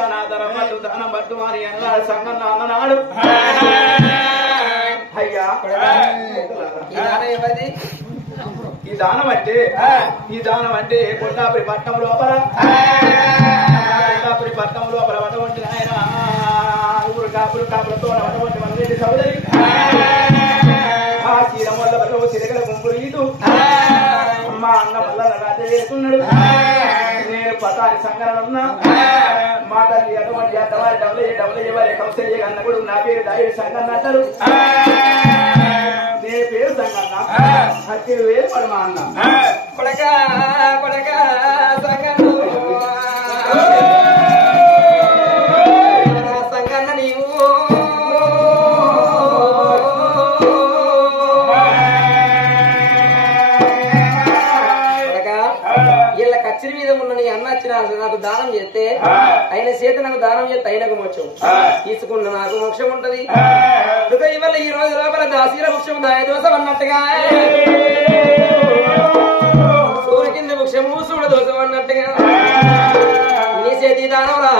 అయ్యా నా ధనం పట్టు దానం పట్టు అని అన్నాడు సంగన్న అన్ననాడు. అయ్యా ఈ దానం అంటే కొండాపురి పట్టణం లోపల వటువంటి ఆయన కాపులతో వటువంటి మనరెడ్డి సోదరి ఆ చీరం వల్ల చిరగల గుంపులు ఇటు మా అన్న వల్ల రాజు వేస్తున్నాడు. నేను పతాని సంగరణ ఉన్నా మా తల్లి అటువంటి అత్తవారి డబ్బులు ఇవ్వాలి కౌశల్య అన్న కూడా నా పేరు దాయుడు సంగన్న అంటారు. నే పేరు సంగన్న హత్య వేరు పడు మా అన్న కొడక సంగన్న నీవు వీళ్ళ కచ్చిరి మీద ఉన్న నీ అన్న వచ్చిన నాకు దానం చేస్తే ఆయన చేత నాకు దానం చేస్తే అయినకు మోక్షం తీసుకున్న నాకు మోక్షం ఉంటది. ఇవాళ ఈ రోజు లోపల దాసీల మోక్షం దోషం అన్నట్టుగా సూర్య కింద మోక్షము సూడ దోషం అన్నట్టుగా నీ చేతి దానం రా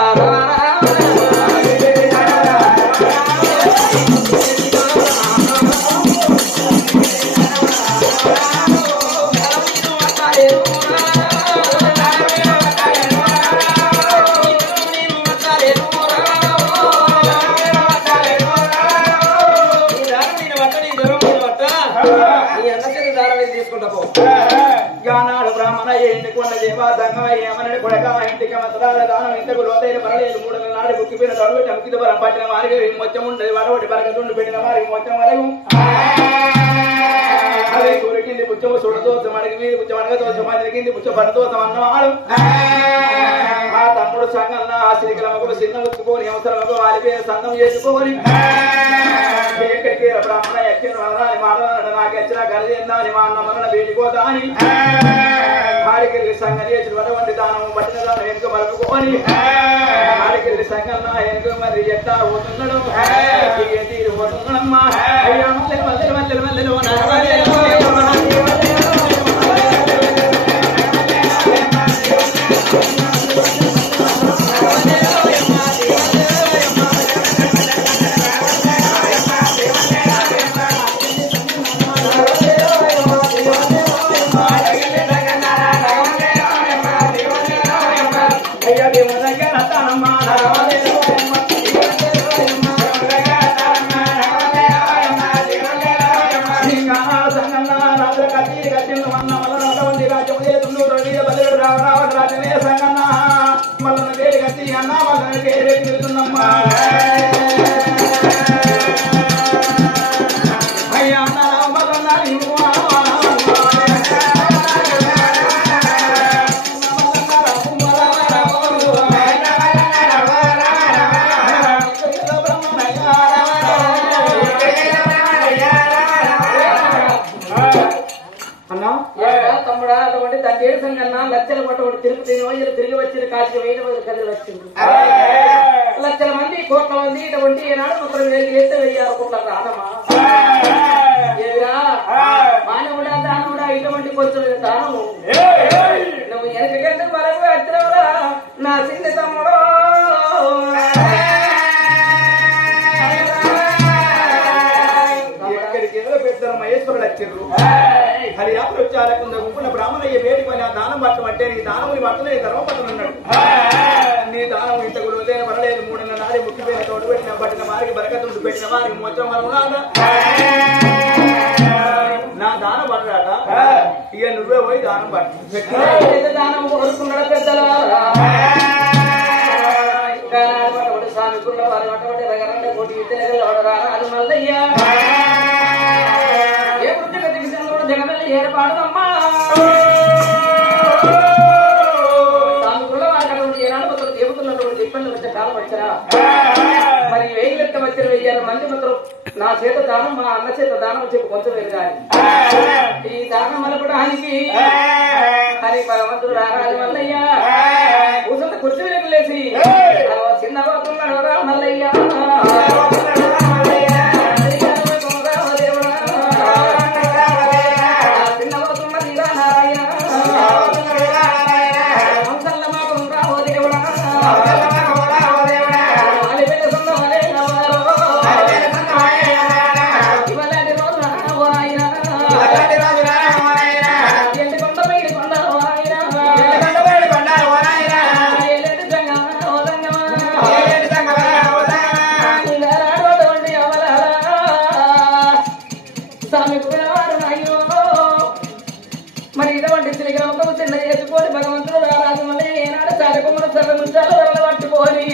గానాడు బ్రాహ్మణ ఎండుకొండ దేవా దంగమయ్యమనడు కొడక ఇంటికి మంత్రాల దానం ఇంతకు లోతైన పరలేదు 3 నెలల నాడు బుక్కిపోయిన తొడబెట్టి అమికిత బలం పట్టిన వారికి మొత్తం ఉండదు వడబడి పరకతుండు పెట్టిన వారికి మొత్తం వరకు అదే సూర్యకింది పుచ్చము చూడదోసం అడిగి మీద పుచ్చమడగదోసం అడిగింది పుచ్చ పడదోసం అన్నవాడు ఆ తమ్ముడు సంగన్న ఆ శ్రీకలమకు చిన్న ఉచ్చుకొని అవసరమకు వారి పేరు సంగం చేసుకొని ఎక్కడికి బ్రాహ్మణ ఎక్కిన మాట్లాడాడు నాకు ఎచ్చినా కలిగిందని మా అన్న మన వేడిపోతా అని ఆడికెళ్ళి సంగం చేసి వడవంటి దానం పట్టిన దానం వెనుక మలుపుకొని ఆడికెళ్ళి సంగన్న వెనుక మరి ఎట్లా పోతున్నాడు తీరు పోతున్నాడమ్మా అయ్యా మల్లెలు మల్లెలు మల్లెలు తమ్ముడా అటువంటి దాని ఏడు సంగన్నా లక్షల పట్టబడి తిరుపతి రోజులు తిరిగి వచ్చిన కాశీ 1000 కథలు వచ్చింది. లక్షల మంది 1 కోట్ల మంది ఇటువంటి ఏనాడు మొత్తం వేస్తే 1000 కోట్ల దానమా ఏవిరా మానవుడా దానవుడా ఇటువంటి కొంచెం దానము నువ్వు వెనకగంట వరకు వచ్చినవరా నా చిన్న తమ్ముడు పెద్దలు మహేశ్వరుడు వచ్చారు హరియాపులు వచ్చారకుంద గుంపుల బ్రాహ్మణయ్య వేడుకొని ఆ దానం పట్టం అంటే నీ దానముని పట్టలే ధర్మ పట్టనున్నాడు. నీ దానం ఇంతకు రోజైన పడలేదు 3 నెలల నాడి ముక్కిపోయిన తోడు పెట్టిన పట్టిన వారికి బరకతుండు పెట్టిన వారికి మొత్తం వరకున్నాడా నా దానం పట్టరాట ఇక నువ్వే పోయి దానం పట్టు దానం కోరుకున్నాడు పెద్దల స్వామికున్న వారి అటువంటి రకరకాల కోటి అది మల్లయ్యా ఏ వృత్తిక దిశలో జగన్ ఏర్పాటుదమ్మా స్వామికున్న వారికి అటువంటి ఏనాడు మొత్తం దేవతున్నటువంటి ఇబ్బందులు వచ్చే కాలం వచ్చారా మరి 1000 లెక్క వచ్చిన 1000 మంది మొత్తం నా చేత దానం మా అన్న చేత దానం చెప్పి కొంచెం కానీ ఈ దానం మలపడానికి అని భగవంతుడు రారాజు మల్లయ్యా కూర్చుంటే కుర్చీ లేచి చిన్న పోతున్నాడు రా మల్లయ్యా చిన్న పోతున్నది రా నారాయణ వంశల్ల మాకు రా ఓ దేవుడా మరి ఇటువంటి శ్రీగ్రామకు చిన్న చేసుకొని భగవంతుడు రారాజు మళ్ళీ ఏనాడు చాలకొమ్మను సర్వ ముంచాలు వరలు పట్టుకొని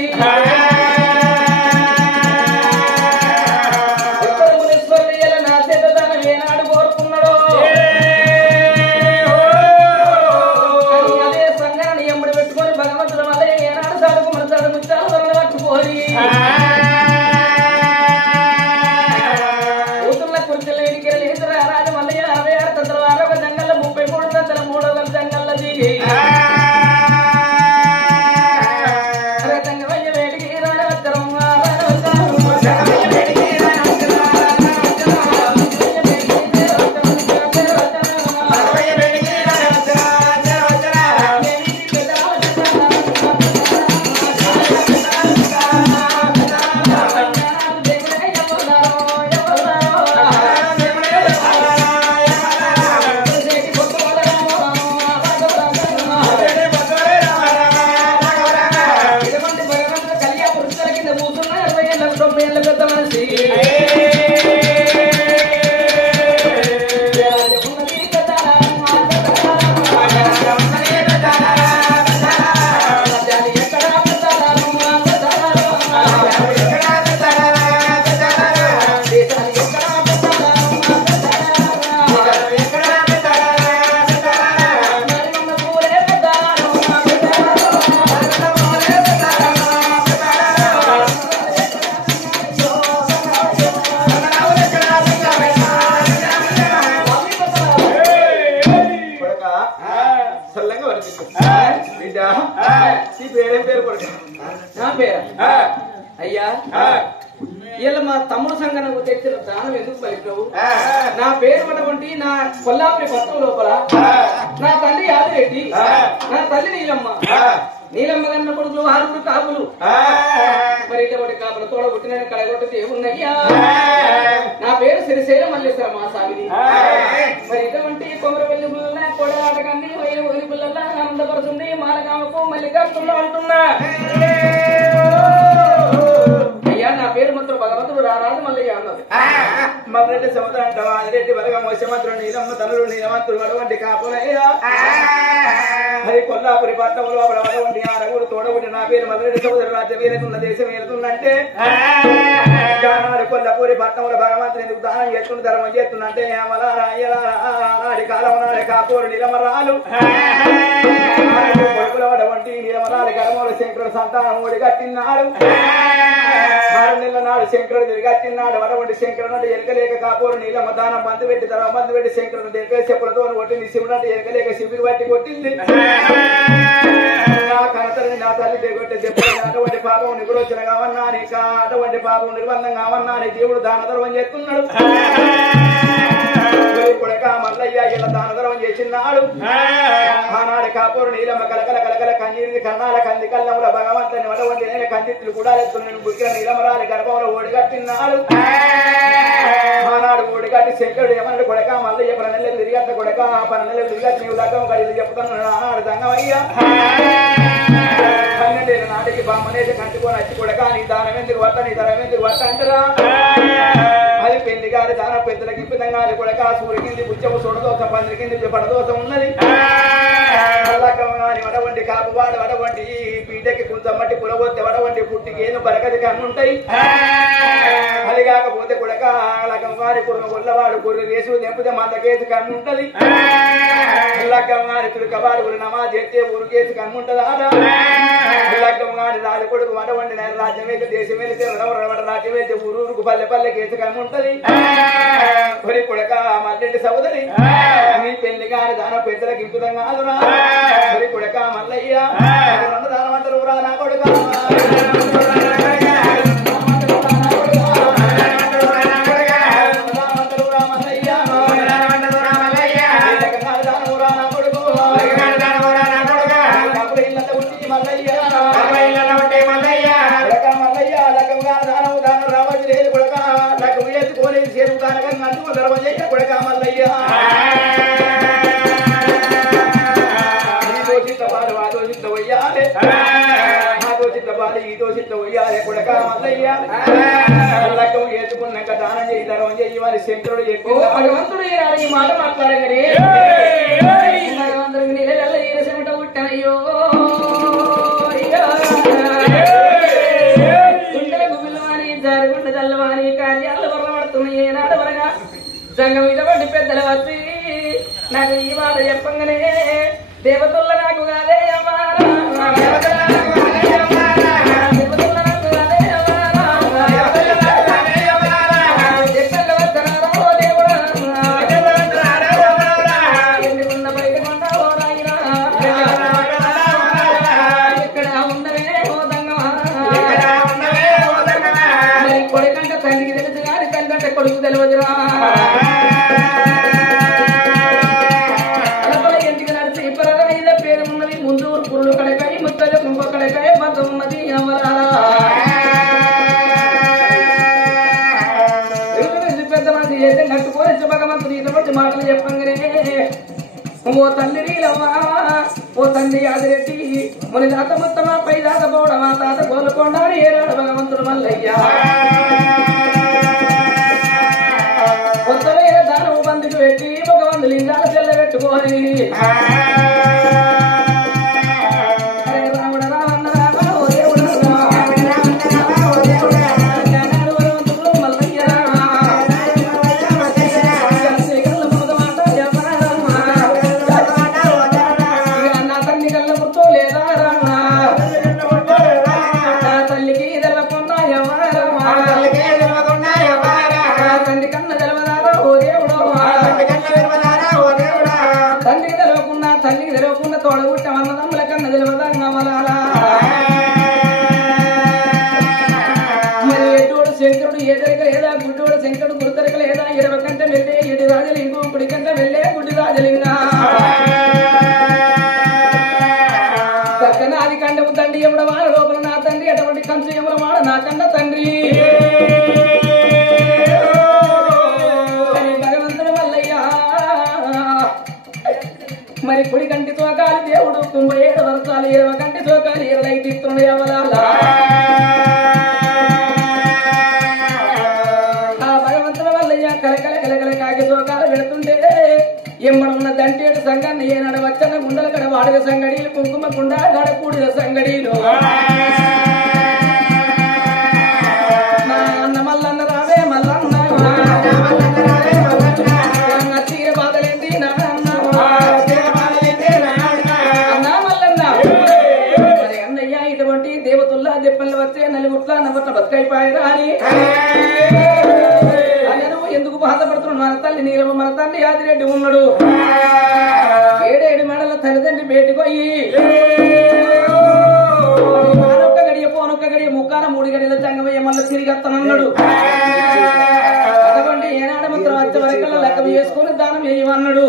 అయ్యా ఇలా మా తమ్ముడు సంఘానికి తెచ్చిన దానం ఎందుకు పలికావు? నా పేరు అటువంటి నా కొల్లాపురి పట్టణం లోపల నా తండ్రి యాదిరెడ్డి, నా తల్లి నీలమ్మ. నీలమ్మ కన్న కొడుకులు 6 కాపులు. మరి ఇటువంటి కాపులు తోడగొట్టిన కడగొట్టితే ఏమున్నయ్యా? నా పేరు శ్రీశైల మల్లేశ్వర మా సాగిది. మరి ఇటువంటి కొమరవెల్లి పుల్ల కొడలాటగాన్ని వైన పుల్ల ఆనందపరుతుంది మాలగామకు మల్లికార్జున అంటున్నా. అయ్యా నా పేరు మాత్రం భగవంతుడు రారాజు మల్లయ్య అన్నది. మర్రెడ్డి సముద్రం అంటావా రెడ్డి బలగ మోసమంత్రుడు నీలమ్మ తనులు నీలమంతుడు అటువంటి కాపులయ్యా. మరి కొల్లాపురి పట్టణంలో అటువంటి ఆరగుడు తోడగుడి నా పేరు మర్రెడ్డి సముద్ర రాజ్యం ఏలుతున్న దేశం ఏలుతుందంటే కొల్లాపురి పట్టణంలో భగవంతుని ఎందుకు దానం చేస్తున్న ధర్మం చేస్తుందంటే నాడి కాలం నాడి కాపూరు నిలమరాలు కొడుకులటువంటి నిలమరాలు గర్మల శంకరుడు సంతానం ఓడి కట్టినాడు. 6 నెలల నాడు శంకరుడు తిరిగచ్చిన్నాడు. అటువంటి శంకరుడు అంటే ఎరకలేక కాపూరు నీలమ్మ దానం బంధు పెట్టి తన బంధు పెట్టి శంకరుడు ఎరకలే చెప్పులతో కొట్టింది. శివుడు అంటే ఎరకలేక శివుడు బట్టి కొట్టింది. నా కనతని నా తల్లి దిగొట్టి చెప్పులు అటువంటి పాపం నిగురొచ్చిన కావన్నా నీకు అటువంటి పాపం నిర్బంధం కావన్నా నీ దేవుడు దాన ధర్మం చేస్తున్నాడు. కొడక మల్లయ్య ఇలా దాన ధర్మం చేసినాడు. ఆనాడు కాపూరు నీలమ్మ కలకల కలకల కన్నీరు కన్నాల కంది కళ్ళముల భగవంతుని అటువంటి నేను కందిత్తులు కూడా ఎత్తున్నాను. బుక్కిన నీలమరాలి గర్భంలో ఓడిగట్టినాడు. ఆనాడు ఓడిగట్టి శంకరుడు ఏమన్నాడు? కొడక మల్లయ్య 12 నెలలు తిరిగట్ట కొడక 12 నెలలు తిరిగట్టు నీవు లగ్గం కలిసి చెప్తున్నాడు. ఆనాడు దంగమయ్యా 12 నాటికి బామ్మనేది కంటుకొని వచ్చి కొడక నీ దానం ఎందుకు వట్ట నీ ధనం ఎందుకు వట్ట అంటారా? అది పెళ్లి గారి దానం పెద్దలకి ఇప్పితంగా కొడక సూర్యకింది బుచ్చము చూడదోసం పందిరికింది పడదోసం ఉన్నది. వడవండి కాపువాడు వడవండి పీటకి కొంచెం మట్టి పులబోతే వడవండి పుట్టికి ఏదో బరకది కన్నుంటాయి. అది కాకపోతే కొడక లగ్గం వారి కుర్మ గొల్లవాడు గుర్రె వేసు తెంపితే మందకేసి కన్నుంటది. లగ్గం వారి తుడుకవాడు గురి నమాజ్ చేస్తే ఊరికేసి కన్నుంటది. లగ్గం వారి రాజు కొడుకు వడవండి నేను రాజ్యం వెళ్తే దేశం వెళ్తే వడ రాజ్యం వెళ్తే ఊరూరుకు పల్లె పల్లె కేసు కన్నుంటది. కొరి కొడక మల్లెడ్డి సోదరి నీ పెళ్లి గారి దానం పెద్దలకు ఇంపుతం కాదురా. కొరి కొడక మల్లయ్య దానం అంటారు రా నా కొడుక ఏచుకున్నాక దానం చేయి ధర్మం చేయి వారి శంకరుడు చెప్పి భగవంతుడు ఈ మాట మాట్లాడగానే వచ్చి నాకు ఈ మాట చెప్పంగానే దేవతల నాకు కాదే కొడుకు తెలియదురా ఎందుకు నడిచి ఇప్పటికైనా పేరు ఉన్నది ముందు పురులు కడకాయ ముత్తలు కుంభ కడకాయ మత ఉన్నది పెద్ద మంది చేస్తే నట్టుకోవచ్చు భగవంతుడు ఇటువంటి మాటలు చెప్పంగానే ఓ తల్లి నీలవ్వా ఓ తండ్రి ఆదిరెడ్డి ముని దాత మొత్తమా పై దాత పోవడమా తాత కోలుకోండా ఏనాడు భగవంతుడు మల్లయ్యా కొత్తమైన దానము బంధుకు పెట్టి భగవంతు లింగాలు చెల్లబెట్టుకోని రాముడ రామన్న రామ ఓ దేవుడు మల్లయ్య నా తల్లి కళ్ళ పుట్టో లేదా రామా నా తల్లికి తెలవకుండా తండ్రి కన్న తెలవదారా ఓ దేవుడు తండ్రికి తెలవకుండా తల్లికి తెలవకుండా తోడబుట్ట అన్నదమ్ముల కన్న తెలవదా మరి ఎటోడు శంకరుడు ఏదరిక లేదా గుడ్డోడు శంకరుడు గురుతరిక లేదా ఇరవ కంట వెళ్ళే ఇటు రాజలింగం కుడి కంట వెళ్ళే గుడ్డి రాజలింగ పక్కన అది కండపు తండ్రి ఎవడ వాడ లోపల నా తండ్రి అటువంటి కంచు ఎవరు వాడ నా కన్న తండ్రి భగవంతుడు మల్లయ్యా మరి కుడి కంటి తోకాలి దేవుడు 97 వర్షాలు 20 కంటి తోకాలి 25 ఇస్తున్నాడు ఎవరాల ఆ భగవంతుడు మల్లయ్య కలకల కలకల కాకి తోకాలు పెడుతుంటే ఎమ్మడున్న దంటేడు సంఘాన్ని ఏనాడు వచ్చన్న గుండెల కడ వాడిన సంగడీలు కుంకుమ గుండ గడ కూడిన సంగడీలు నా అన్న మల్లన్న రావే మల్లన్న చీర బాధలేంది నా అన్న మల్లన్న మరి అన్నయ్య ఇటువంటి దేవతుల్లా దెప్పలు వచ్చే నలుగుట్ల నవ్వట్ల బతుకైపోయారా అని ఎందుకు బాధపడుతున్నాడు మన తల్లి నీలమ్మ మన తండ్రి ఆదిరెడ్డి ఉన్నాడు 7 మెడల తల్లిదండ్రి బయటపోయి ఒక్క గడియ పోనొక్క గడియ ముక్కాన 3 గడియల జంగమయ్య మళ్ళీ తిరిగి వస్తానన్నాడు అటువంటి ఏనాడు మాత్రం వచ్చే వరకల్లా లెక్క వేసుకొని దానం వేయమన్నాడు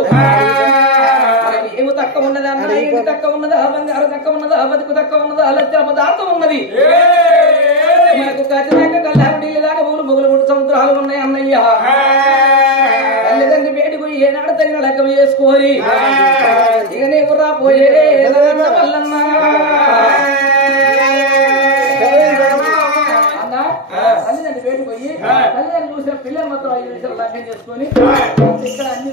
ఏమి తక్కువ ఉన్నది అన్న ఏంటి తక్కువ ఉన్నదా బంగారు తక్కువ ఉన్నదా బతుకు తక్కువ ఉన్నదా లక్షల పదార్థం ఉన్నది మనకు ఖచ్చితంగా కళ్ళాడి దాకా ఊరు మొగులు 3 సముద్రాలు ఉన్నాయి అన్నయ్య తల్లిదండ్రి బయటకు పోయి ఏనాడు తగిన లెక్క వేసుకొని ఇక నీవు రా పోయే వల్లన్నా అన్నా తల్లిదండ్రి బయటకు పోయి తల్లిదండ్రి చూసిన పిల్లలు మాత్రం 5 నిమిషాలు లెక్క చేసుకొని ఇక్కడ అన్ని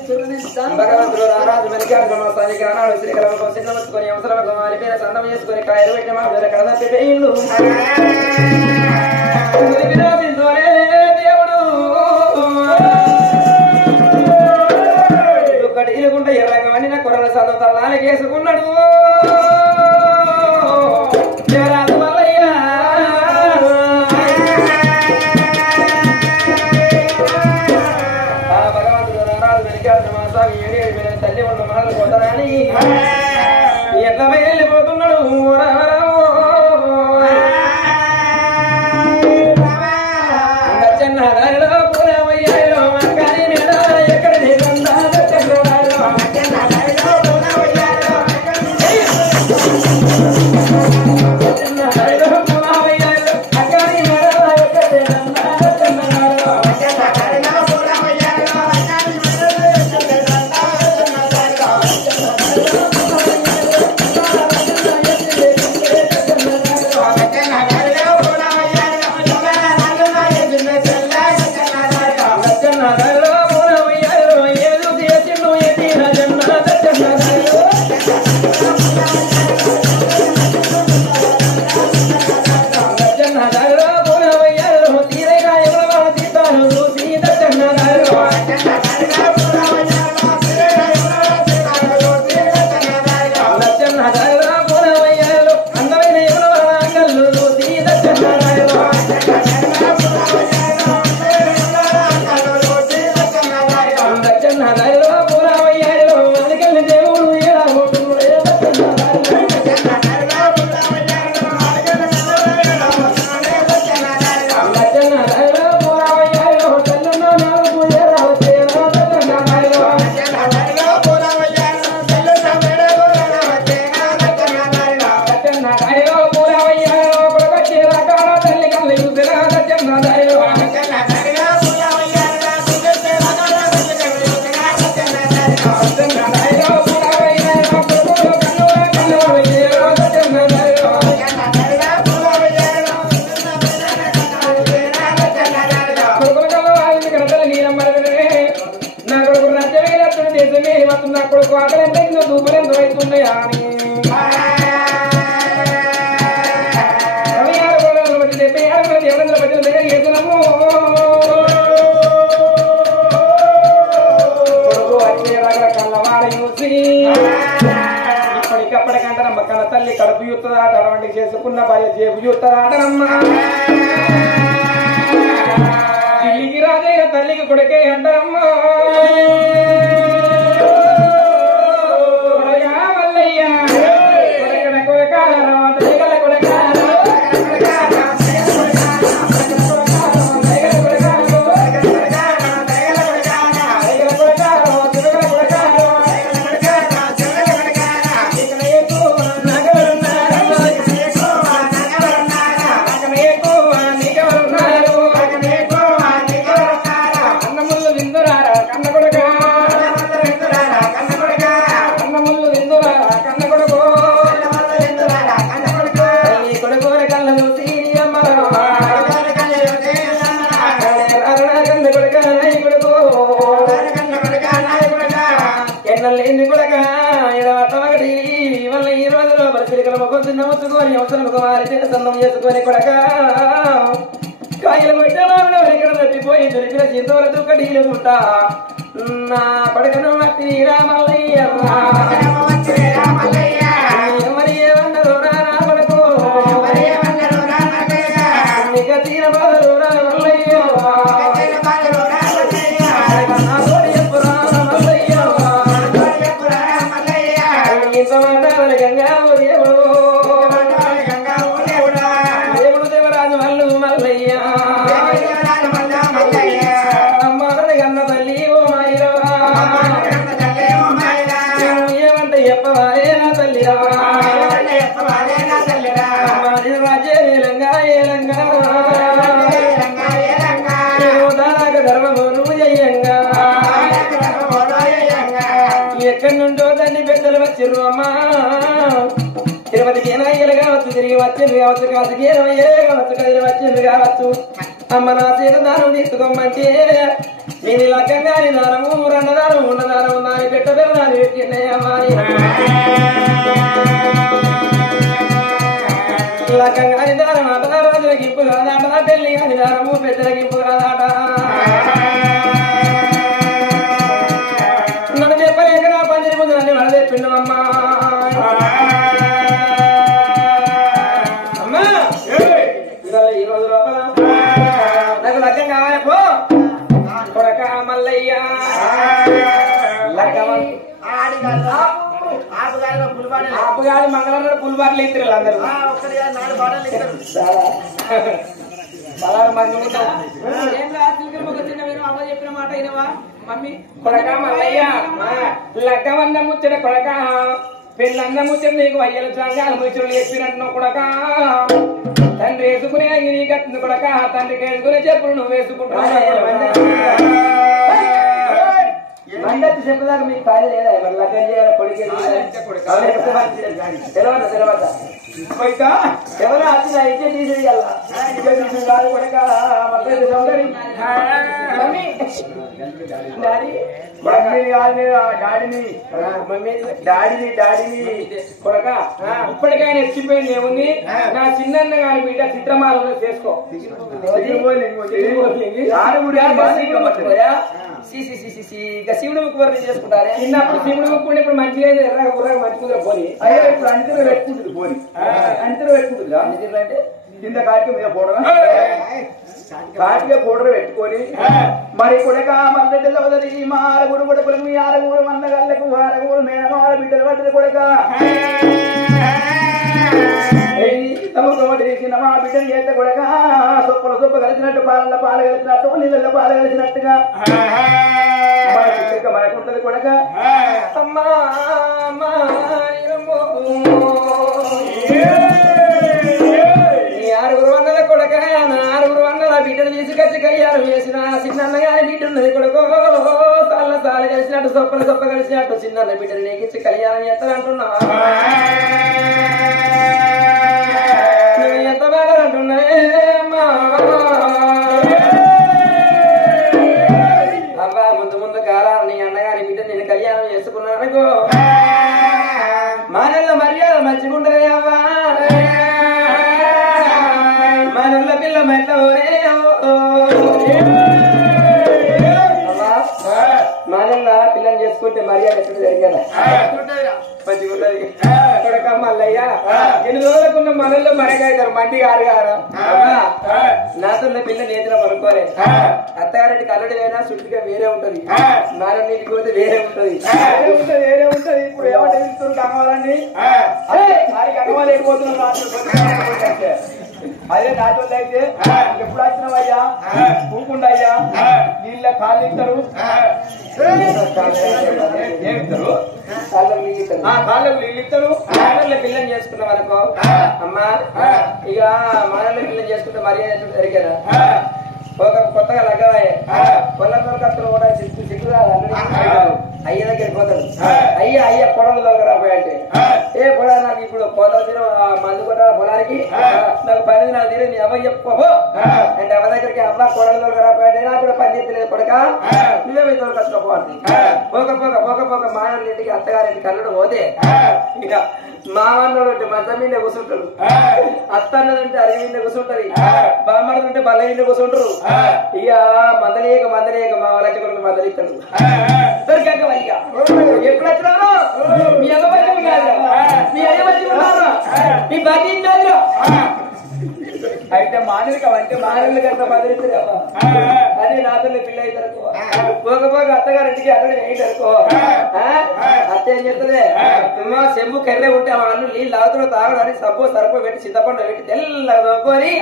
భగవంతుడు రారాజు వెనకానికి అన్నాడు శ్రీకరంలో చిన్న వచ్చుకొని అవసరం వారిపైన సందం చేసుకొని కాయలు పెట్టిన మా వేరే కడదప్పి పేయిళ్ళు దేవుడు ఒక్కటి ఇలుగుంట ఎర్రంగా వండిన కొరల చదువు తల్లానికి వేసుకున్నాడు దేవరాజు మల్లయ్య భగవంతుడు రారాజు వెనకాల మాసాగి 7 తల్లి ఉన్న మనల్ని పోతారని ఎట్లా వెళ్ళిపోతున్నాడు కొడుకు ఆకలి దూపలేం దొరుకుతున్నాయా అని ఇప్పటికప్పటికంటే నమ్మ కన్న తల్లి కడుపు యూత్తదాట అటువంటి చేసుకున్న భార్య జేబు యూత్తదాటనమ్మా ఇల్లికి రాజైన తల్లికి కొడుకే అంటారమ్మా సందం చేసుకొని కొడక కాయలు పెట్టాలో ఎక్కడ తప్పిపోయి దొరికిన చింతవరతో కడీలు ఉంటా నా కొడకను మట్టి రామల్లయ్య మరి ఏమన్నారు రా కొడుకు నీక తీర బాధలు రా మల్లయ్య ఇంత మాట గంగా ఎక్కడి నుండో దాన్ని పెద్దలు వచ్చిర్రు అమ్మా తిరుపతికి ఏనాయిలు కావచ్చు తిరిగి వచ్చింది కావచ్చు కాసుకి ఏమయ్యే కావచ్చు కదిలి వచ్చింది కావచ్చు అమ్మ నా చేత దానం తీసుకోమంటే నేను లక్కంగాని దానము రెండదానం ఉన్నదానం దాని పెట్ట పెరదాన్ని పెట్టిందయ్యమ్మా లక్కంగాని దానం ఆట రోజులకి ఇంపు కాదాట పెళ్లి కాని దానము పెద్దలకి ఇంపు కాదాట నన్ను చెప్పలేక నా పందిరి ముందు నన్ను వడదే పిండమమ్మా అమ్మా ఈ రోజు లోపల నాకు లగ్గం కావాలి పో కొడక మల్లయ్య ఆపుగాడి మంగళవారం పులిబాటలు ఇద్దరు అందరూ పలారు మంది చెప్పిన మాట అయినవా మమ్మీ కొడక మల్లయ్య లగ్గమన్న ముచ్చట కొడక పెళ్ళన్న ముచ్చట నీకు వయ్యలు సంఘాలు ముచ్చులు చెప్పినట్టు కొడక తండ్రి వేసుకునే నీ కత్తుంది కొడక తండ్రికి వేసుకునే చెప్పులు నువ్వు వేసుకుంటున్నావు మండచ్చి చెప్పదాకా మీకు ఖాళీ లేదా మరి లగ్గం చేయాలి పొడికే తెలవద్దా తెలవద్దా ఎవరో వచ్చిన ఇచ్చే తీసేయాలా కాదు కొడక సౌకర్యం డాడీని కొడక ఇప్పటికైనా ఎత్తిపోయింది ఏముంది నా చిన్న గారి బిడ్డ చిత్రమాలను చేసుకో శివుడు ముక్కు చేసుకుంటారే చిన్నప్పుడు శివుడు ముక్కు ఇప్పుడు మంచిగా ఎర్రగా గుర్రగా మంచిగా పోని అయ్యో ఇప్పుడు అంతలో పెట్టుకుంటుంది పోని అంతలో పెట్టుకుంటుందా అంటే కింద కాటిక మీద పోవడం కాటిక కూడలు పెట్టుకొని మరి కొడక మల్లెడ్డ సోదరి మా ఆరుగురు కొడుకులకు మీ ఆరుగురు మన్నగళ్ళకు ఆరుగురు మేనమాల బిడ్డలు పడ్డది కొడక చిన్న మా బిడ్డలు చేస్తే కొడక సొప్పుల సొప్ప కలిసినట్టు పాలల్లో పాలు కలిసినట్టు నీళ్ళల్లో పాలు కలిసినట్టుగా మనకుంటది కొడక అమ్మా ఆరుగురు వందల కొడక నా ఆరుగురు వందల బిడ్డలు తీసుకొచ్చి కయ్యారు వేసిన చిన్న గారి బిడ్డ ఉన్నది కొడుకో సాల సాల కలిసి కలిసినట్టు సొప్ప కలిసినట్టు చిన్న బిడ్డలు నీకిచ్చి కళ్యాణం చేస్తానంటున్నా నువ్వు ఎంత బాగా అంటున్నావే అవ్వా ముందు కారా నీ అన్నగారి బిడ్డ నేను కళ్యాణం చేసుకున్నాను అనుకో మానల్ల మర్యాద మంచిగుండదే అవ్వా మానల్ల పిల్ల మెట్లవరే మానల్ల పిల్లని చేసుకుంటే మర్యాద ఎక్కడ జరిగారా మంచిగుంటది కొడక మల్లయ్య ఎన్ని రోజులకున్న మనల్లో మనకైతారు మంది గారు గారా నాతో పిల్ల నేతన పడుకోలే అత్తగారింటి కల్లుడు అయినా సుట్టిగా వేరే ఉంటది నాన్నీటికి పోతే వేరే ఉంటది వేరే ఉంటది ఇప్పుడు ఏమంటే కావాలండి గంగవాళ్ళు అయిపోతున్నాం అదే నాతో అయితే ఎప్పుడు వచ్చినావయ్యా పూకుండా అయ్యా నీళ్ళ కాళ్ళు ఇస్తారు కాళ్ళకు నీళ్ళు ఇస్తారు మానల్లో పిల్లని చేసుకున్నాం అనుకో అమ్మా ఇక మానల్లో పిల్లని చేసుకుంటే మర్యాద జరిగేదా కొత్తగా లగ్గదాయే పొలంలో కత్తలు కూడా సిగ్గు అయ్య దగ్గరికి పోతాడు అయ్య పొలం దగ్గర పోయంటే ఏ పొలా నాకు ఇప్పుడు పొలం తిన మందు కొట్టాల పొలానికి నాకు 10 దినాలు తీరే నీ అవ్వ చెప్పుకో అంటే అవ్వ దగ్గరికి అవ్వ పొలం దగ్గర పోయంటే నాకు కూడా పని చేస్తలేదు కొడక నువ్వే తోలుకొచ్చుకోపోవాలి పోక మానవుడి ఇంటికి అత్తగారింటి కల్లుడు పోతే ఇక మామన్నోడు మంచం మీద కూర్చుంటాడు అత్తన్నదంటే అరిగి మీద కూర్చుంటది బామ్మడుంటే బల్ల మీద కూర్చుంటారు ఇక మందలేక మా వాళ్ళ కొడుకు మందలిస్తాడు దొరికాక వైగా ఎప్పుడు వచ్చినారు మీ అమ్మ మంచిగా ఉన్నారా మీ అయ్య మంచిగా ఉన్నారా మీ భార్య ఇంటారు అయితే మానవిక అంటే మానవులు కన్నా మందలిస్తారు అదే నాతో పిల్ల అవుతారు పోక అత్తగారింటికి అల్లుడు వేయటనుకో అత్త ఏం చెప్తుంది చెంబు కర్రే ఉంటే వాళ్ళు నీళ్ళు తాగుతాడు తాగడానికి సర్పో పెట్టి చింతపండు పెట్టి తెల్లదోకొని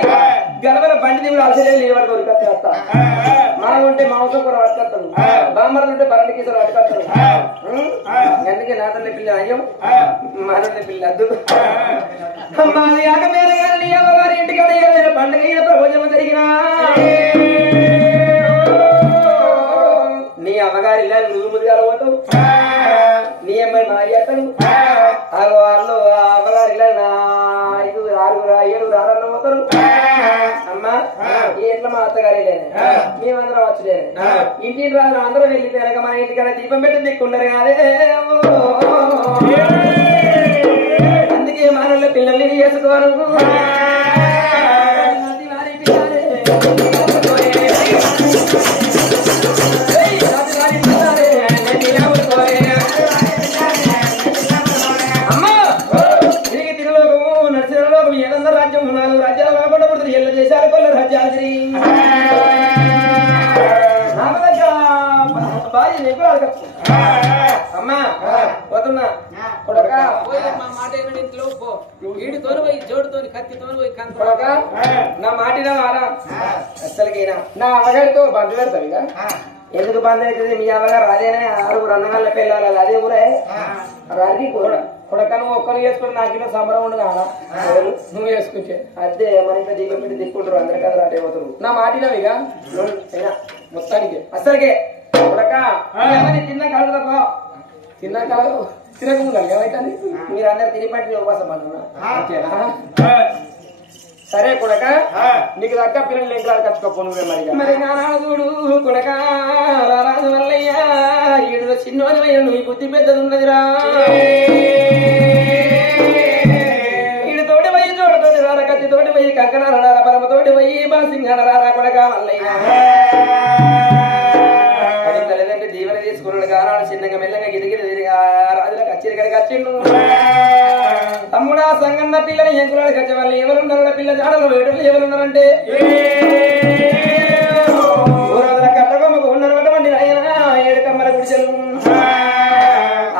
గడపల బండి దిగుడు అలసలేదు నీళ్ళు పట్టుకోరు కత్తిస్తా మా ఉంటే మాంసం కూర పట్టుకొస్తాడు బామ్మలు ఉంటే బరండి కీసలు పట్టుకొస్తాడు అందుకే నా తల్లి పిల్ల అయ్యం మా తల్లి పిల్ల అద్దు అమ్మాది ఆక మేరే గారి అమ్మగారి ఇంటికాడ ఏదైనా పండుగ ప్రపంచం జరిగినా నీ అమ్మగారి ఇలా నువ్వు ముందుగా పోతావు నీ అమ్మాయి మా చేస్తాడు వాళ్ళు అమ్మగారి ఇలా 5 6 7 6 పోతారు అమ్మా ఎట్లా మా అత్తగారి మేమందరం వచ్చలేదు ఇంటికి రాదు అందరూ వెళ్ళిపోయాక మన ఇంటికన్నా దీపం పెట్టి దిక్కుంటారు కాదే అందుకే మనలో పిల్లల్ని చేసుకోరు రాజ్యం 4 రాజ్యాలు కాకుండా పుడుతుంది ఎల్ల దేశాలు కొల్ల రాజ్యాలు బాగా ఎక్కువ అమ్మా పోతున్నా కొడక మా మాట ఇంట్లో ఈడుతోని పోయి జోడుతోని కత్తితోని పోయి కొడక నా మాటినా వారా అస్సలకైనా నా అమ్మగారితో బంధు పెడతావు ఇక ఎందుకు బంద్ అవుతుంది మీ అమ్మగారు అదేనే 6 అన్నగాళ్ళ పిల్లలు అదే ఊరే రది కొడక నువ్వు ఒక్కరు చేసుకుని నాకిన్న సంబరం ఉండదు కదా నువ్వు చేసుకుంటే అదే మన ఇంట్లో దీపం పెట్టి దిక్కుంటారు అందరికీ అందరూ అటే పోతారు నా మాటినావు ఇక మొత్తానికి అస్సలకే కొడక తిన్నా కలుగు తప్ప తిన్నా కలదు తినకముందు ఏమైతుంది మీరు అందరు తిని పట్టి ఉపవాసం అంటున్నా సరే కొడక నీకు దగ్గర పిల్లలు ఇంట్లో కచ్చుకోపో నువ్వే మరి నారాజుడు కొడక రాజు వల్లయ్యా ఈడు చిన్నోని నువ్వు బుద్ధి పెద్దది ఉన్నదిరా ఈడు తోటి పోయి చోటతోటి రారా కత్తితోటి పోయి కంకణాల రారా పరమతోటి పోయి బాసింగాల రారా కొడక వల్లయ్యా తల్లిదండ్రి దీవెన తీసుకున్నాడు కారాడు చిన్నగా మెల్లగా గిరిగిరి రాజులకు కచ్చిరికడికి వచ్చిండు తమ్ముడా సంగన్న పిల్లని ఎంకులాడు కచ్చే వాళ్ళు ఎవరున్నారు పిల్ల జాడలు వేటలు ఎవరున్నారంటే ఊరదుల కట్టబొమ్మకు ఉన్నారు అటువంటి ఆయన 7 కమ్మల గుడిసెలు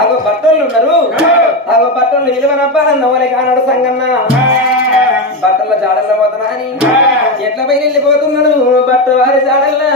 అగో బట్టలు ఉన్నారు అగో బట్టలు నిలవనప్పాలన్న ఓరే కానాడు సంగన్న బట్టల జాడల్లో పోతున్నా అని ఎట్ల పైన వెళ్ళిపోతున్నాడు బట్ట వారి జాడల్లా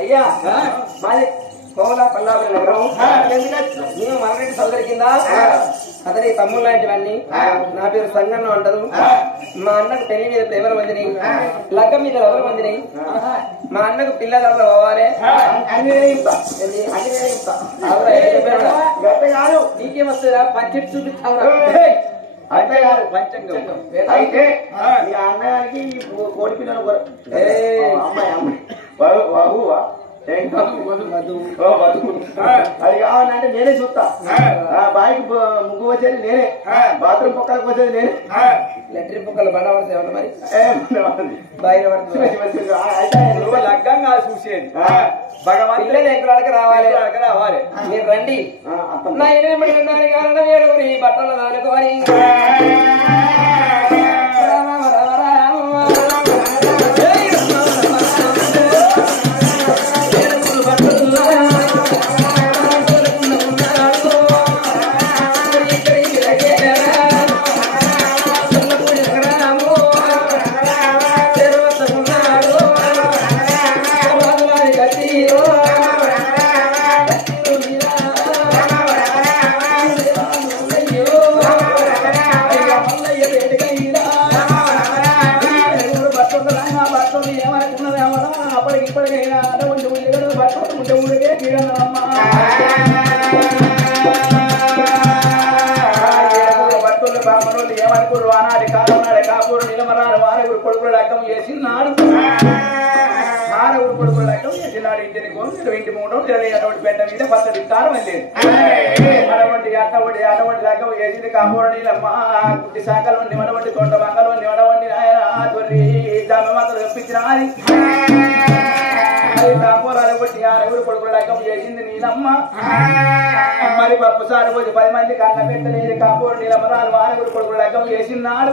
అయ్యా మాది కోలా పల్లాపురి నగరం. మేము మరగటి సోదరి కింద అతని తమ్ముళ్ళు లాంటివన్నీ. నా పేరు సంగన్న అంటారు. మా అన్నకు పెళ్లి మీద ప్రేమల మందిని, లగ్గ మీద ఎవరు మందిని. మా అన్నకు పిల్లలు అవ్వాలి. నీకేమొస్తుందా? బడ్జెట్ చూపిస్తావురా? అంటే కాదు పంచంగం. అయితే మీ అన్నకి కోడి పిల్లలు అమ్మాయి అమ్మాయి బాబువా అది కావాలంటే నేనే చూస్తా. బాయికి ముగ్గు వచ్చేది నేనే, బాత్రూమ్ పొక్కలకు వచ్చేది నేనే, లెట్రిన్ పొక్కలు బండ పడతాయి మరి బయట పడుతుంది. లగ్గంగా చూసేది భగవాన్ పిల్లలు ఎక్కడికి రావాలి రావాలి. మీరు రండి. నా 8 కారణం 7 బట్టలు దానుకోని ఏమనుకురు ఆనాడు కాలనాడు కాపూరు నిలమరాడు వారగురు కొడుకుల రకం చేసినాడు. వారగురు కొడుకుల రకం చేసినాడు. ఇంటిని కోరు ఇంటి మూడు అటువంటి పెట్ట మీద పద్ధతి కారం లేదు. అటువంటి అటువంటి రకం చేసింది కాపూరు నీలమ్మ. గుడ్డి శాఖలు ఉండి మనవంటి తోట మంగలు ఉండి మనవంటి ఆయన తొర్రి జమ్మ మంగలు తెప్పించినది. కాపూరాలు కొట్టి ఆరుగురు కొడుకుల రకం చేసింది నీలమ్మ. మరి పప్పు సారు పోయి 10 మందికి అన్న పెట్టలేదు. కాపూరు నీలమరాలు ఆరుగురు కొడుకుల రకం చేసినాడు.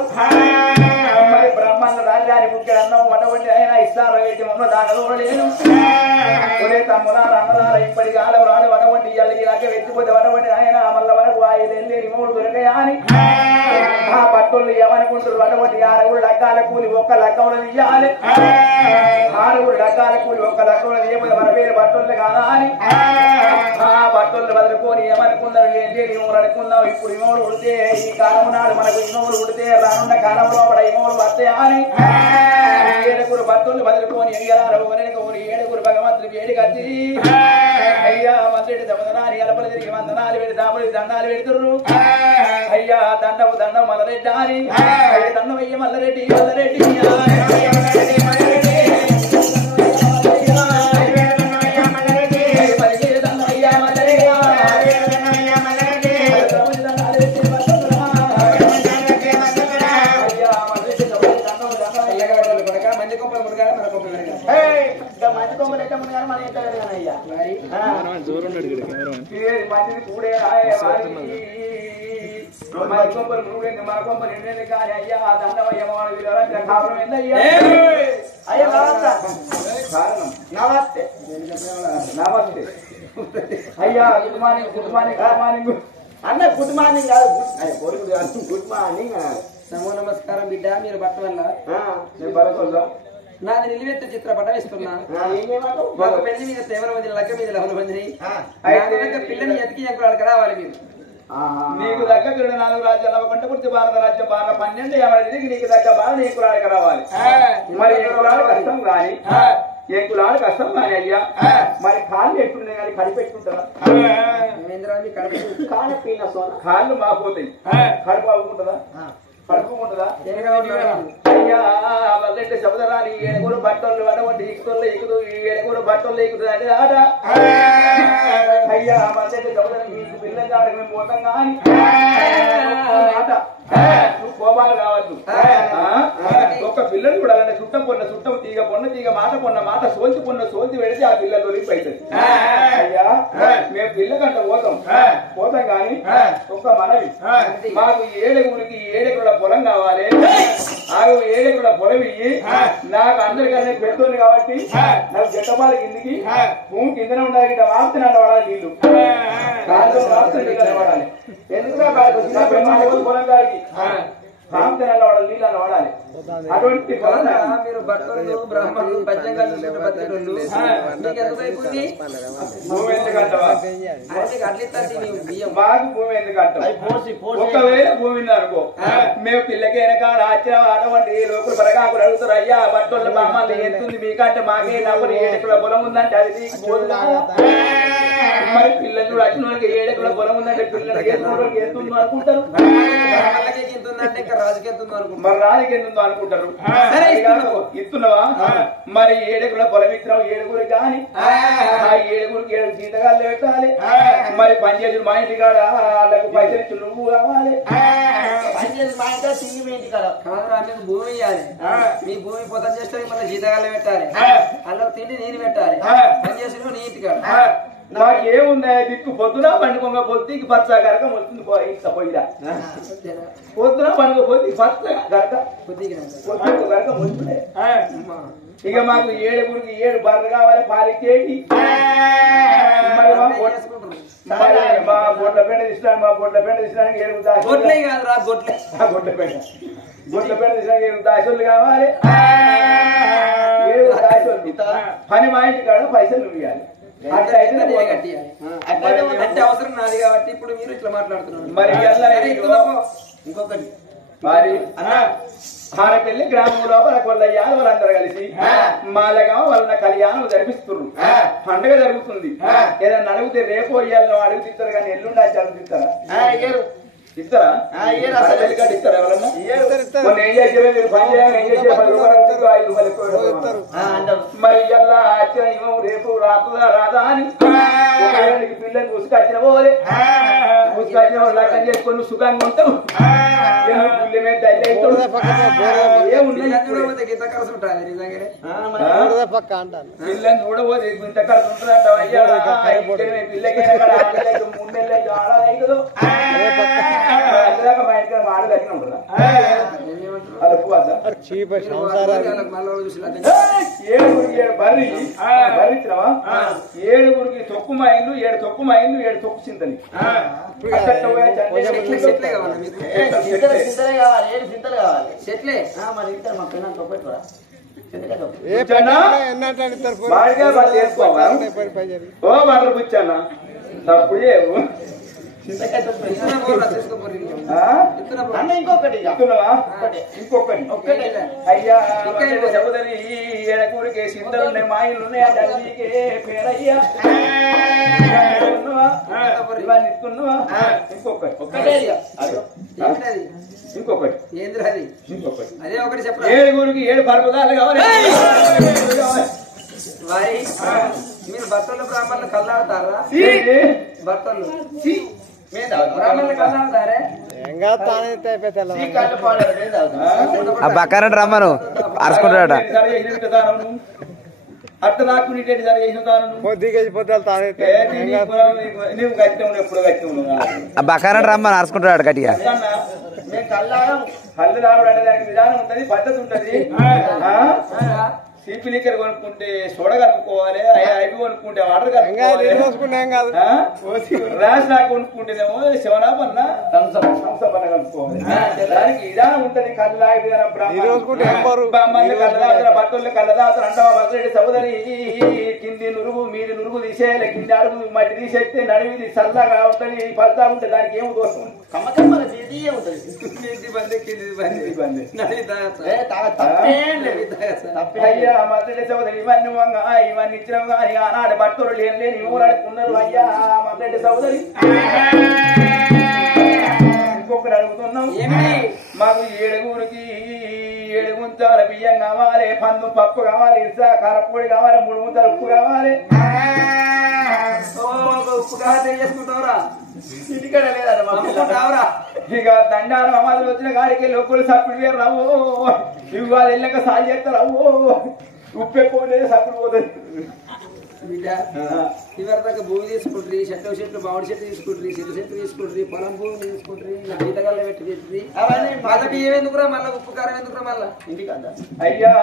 మరి బ్రహ్మాండ రాజధాని ముఖ్య అన్నం వండవండి ఆయన ఇస్తారు వేటి మమ్మ దాగలేదు. ఒరే తమ్ములారు అన్నదార ఇప్పటి కాలం రాడు వనవంటి ఇళ్ళకి ఇలాగే వెచ్చిపోతే వనవండి ఆయన మళ్ళీ వరకు వాయిదేళ్ళి రిమోడు దొరికాయా అని ఆ పట్టులు ఏమనుకుంటారు. వనవంటి 6 లగ్గాల కూలి 1 లగ్గం ఇయ్యాలి. 6 లగ్గాల కూలి 1 లగ్గం ఇవ్వకపోతే మన పేరు పట్టులు కాదా అని ఆ పట్టులు వదులుకొని ఏమనుకున్నారు. ఏంటి రిమోడు అనుకున్నావు. ఇప్పుడు రిమోడు ఉడితే ఈ కాలం నాడు మనకు రిమోడు ఉడితే రానున్న కాలంలో కూడా రిమోడు వస్తాయా అని 7 పట్టులు వదులుకొని ఎయ్యారు. 7 భగవంతుడికి ఏడు కచ్చి అయ్యా మల్లెడి దమదనాలు ఎలపలు తిరిగి వందనాలు పెడి దాముడి దండాలు పెడుతుర్రు. అయ్యా దండము దండం మల్లరెడ్డి అని దండం అయ్య మల్లరెడ్డి మల్లరెడ్డి మంచిది కూడే కొబ్బరి మూడేంది మా కొబ్బరి ఎండేది కానీ అయ్యా దండమయ్య కాపురం ఏందయ్యా. అయ్యా నమస్తే నమస్తే అయ్యా. Good morning good morning good morning అన్న. గుడ్ మార్నింగ్ కాదు గుడ్ మార్నింగ్. నమో నమస్కారం బిడ్డ. మీరు బట్ట వల్ల నేను బరకొల్లా నాది నిలువెత్తు చిత్రపటం ఇస్తున్నా. మాకు పెళ్లి మీద తీవ్ర మంది లగ్గ మీద లహుల మందిని పిల్లని ఎతికి ఎప్పుడు రావాలి. మీరు నీకు దగ్గర 4 రాజ్యాలు అవ్వకుంటే పూర్తి భారత రాజ్యం బాగా 12 ఎవరికి నీకు దగ్గర బాగా నీ కులాడికి రావాలి. మరి ఏ కులాడు కష్టం కాని ఏ కులాడు కష్టం కాని అయ్యా మరి కాళ్ళు ఎట్టుండే కానీ కడిపెట్టుకుంటారా? కాళ్ళు మాపోతాయి, కడుపు అవ్వకుంటుందా? కడుపుకుంటుందా? అయ్యా మళ్ళీ శబ్దరాని ఏడుగురు బట్టలు అటువంటి ఎక్కులు ఎక్కుదు ఏడుగురు బట్టలు ఎక్కుతుంది అంటే ఆట. అయ్యా మళ్ళీ శబ్దరాని మీకు పిల్లలు ఆడ మేము పోతాం కానీ ఆట నువ్వు కోపాలు కావద్దు. ఒక్క పిల్లలు కూడా అలాంటి చుట్టం తీగ పొన్న తీగ మాట పొన్న మాట సోల్చి పెడితే ఆ పిల్లలు దొరికిపోతుంది. అయ్యా మేము పిల్ల గంట పోతాం కానీ ఒక్క మనవి మాకు 7 ఊరికి 7 ఎకరాల పొలం కావాలి. ఆ 7 ఎకరాల పొలం ఇయ్యి నాకు అందరికన్నా పెడుతుంది కాబట్టి నాకు జట్టపాల కిందికి భూమి కిందనే ఉండాలి. ఇట్లా వార్తనే వాడాలి నీళ్లు కాదు వాడాలి. ఎందుకు పొలం గారికి రామతనాలు వాడాలి నీళ్ళు అన్న వాడాలి. అటువంటి మీరు భక్తులు బ్రాహ్మణులు పంచంగాలు భూమి ఎందుకంటవా? మాకు భూమి ఎందుకంటావు? ఒకవేళ భూమి అనుకో మేము పిల్లకైనా కాదు ఆచారం అటువంటి లోకులు పరగాకులు అడుగుతారు. అయ్యా బట్టల బామ్మలు ఎత్తుంది మీకంటే మాకే నవ్వు 7 ఎకరాల పొలం ఉందంటే అది నీకు పోదు. మరి పిల్లలు వచ్చిన వాళ్ళకి 7 ఎకరాల పొలం ఉందంటే పిల్లలకి ఎంతుందో అనుకుంటారు. మరి రాజుకి ఎంతుందో అనుకుంటారు. ఇస్తున్నావా? మరి 7 ఎకరాల పొలం ఇస్తున్నావు 7 కానీ ఆ 7 జీతగాళ్ళు పెట్టాలి. మరి పనిచేసి మా ఇంటి కాడ వాళ్ళకు పైసలు ఇచ్చి నువ్వు కావాలి. మీకు భూమి ఇవ్వాలి. మీ భూమి పొతం చేస్తే మళ్ళీ జీతగాళ్ళు పెట్టాలి. అలా తిండి నేను పెట్టాలి. పని చేసిన నీ ఇంటి కాడ నాకేముందా దిక్కు పొద్దున పండుగ పొద్దుకి పచ్చ గరక వస్తుంది పోయిరా పొద్దున పండుగ పొద్దుకి పచ్చ గరక పొద్దు గరక వస్తుండే. ఇక మాకు 7 ఊరికి 7 బర్రెలు కావాలి పాలికేటి. మా బొడ్ల పేట తీసినాను 7 గొడ్ల పేట తీసినాక 7 దాసోళ్ళు కావాలి. 7 దాసోళ్ళు పని మా ఇంటి కాడ పైసలు ఇవ్వాలి. అంటే అవసరం నాది కాబట్టి ఇప్పుడు మీరు ఇట్లా మాట్లాడుతున్నారు. మరి ఇంకొకటి మరి హారపల్లి గ్రామంలో వాళ్ళ కొల్లయ్యాలు వాళ్ళందరూ కలిసి మాలగా వాళ్ళ కళ్యాణం జరిపిస్తున్నారు. పండుగ జరుగుతుంది. ఏదన్నా అడిగితే రేపు ఇయ్యాలను అడుగుతిస్తారు కానీ ఎల్లుండి వచ్చి అడుగుతారా? ఇస్తారా? ఇస్తారా ఎవరన్నా? ఏం చేసారు మీరు పని చేయాలి ఏం చేసే 10 రూపాయలు 5 రూపాయలు ఎక్కువ. మరి ఇలా వచ్చిన రేపు రాదా అని పిల్లలు ముసుకొచ్చిన పోలే ముసుకొచ్చిన లగ్నం చేసుకొని సుఖంగా ఉంటావు. పిల్ల మీద పిల్లని చూడబోతే ఇంత ఖర్చు ఉంటుందంట. అయ్యా పిల్లకైనా 3 నెలలు ఆడదు మా ఇంటికి ఆడ దగ్గర ఉంటుందా? అది పోవద్దా? 7 బర్రిచ్చినవా? 7 తొక్కు మైండ్లు 7 తొక్కు మైండ్లు 7 తొక్కు చింతని ఓ బర్రె పుచ్చానా తప్పుడు ఇంకొకటి అయ్యా సహోదరి 7 ఊరికి సింతలున్నాయి మా ఇల్లు పేరయ్యా ఇస్తున్నావా? ఇంకొకటి అదే ఒకటి చెప్ప 7 ఊరికి 7 పర్వతాలు కావాలి. మీరు బట్టలు బ్రాహ్మణులు కల్లాడతారా? బట్టలు బ్రాహ్మణులు కల్లాడతారే? బక్కారంటే రమ్మను అరుచుకుంటాడ అట్ట నాకు నీటి సరి చేసిన నువ్వు గట్టి ఉండు ఎప్పుడు గట్టి ఉండు బక్కారంటే రమ్మను అరుచుకుంటాడు గట్టిగా. కళ్ళు రావడం అంటే దానికి విధానం ఉంటది పద్ధతి ఉంటది. సిపి లిక్కర్ కొనుక్కుంటే సోడా కలుపుకోవాలి ఐపి కొనుక్కుంటే వాటర్ కలుపుకోవాలి ర్యాష్ లాగా కొనుక్కుంటేనేమో శివనాపన్న థమ్సప్ అన్న కలుపుకోవాలి దానికి విధానం ఉంటది కళ్ళు లాగే విధానం బ్రాహ్మణులు కళ్ళదాతల బట్టలు కళ్ళదాతలు అంటావా బట్టలేడి సోదరి కింది నురుగు మీది నురుగు తీసేయాలి కింది అడుగు మట్టి తీసేస్తే నడివిది చల్లగా ఉంటది పల్తా ఉంటే దానికి ఏమి దోషం కమ్మకమ్మ తీయ ఉంటది కింది బంది కింది బంది బంది అయ్యా అయ్యా మద్దెడి సోదరి ఇవన్నీ ఇవన్నీ ఇచ్చినావు కానీ ఆనాడు బట్టలు లేని ఊరాడుకున్నారు అయ్యా మద్దెడి సోదరి ఇంకొకరు అడుగుతున్నాం మాకు ఏడుగురికి 7 గుంతాల బియ్యం కావాలి పందు పప్పు కావాలి ఇసా కారపొడి కావాలి 3 గుంతాల ఉప్పు కావాలి ఉప్పు కావాలి చేసుకుంటావురా ఇంటికాడ లేదా ఇక దండాలు అమ్మాయిలు వచ్చిన కాడికి లోపల సప్పుడు వేరు రావు ఇవాళ వెళ్ళాక సాగు చేస్తారు అవ్వో ఉప్పు ఎక్కువ సప్పుడు పోతుంది బిడ్డ ఇవరిదాకా భూమి తీసుకుంటారు చెట్లు మామిడి చెట్లు తీసుకుంటారు చెట్టు చెట్లు తీసుకుంటారు పొలం భూమి తీసుకుంటారు ఈతగల్ల పెట్టి అవన్నీ మళ్ళీ బియ్యం ఎందుకురా మళ్ళీ ఉప్పు కారం ఎందుకురా మళ్ళా ఇంటికాడ అయ్యా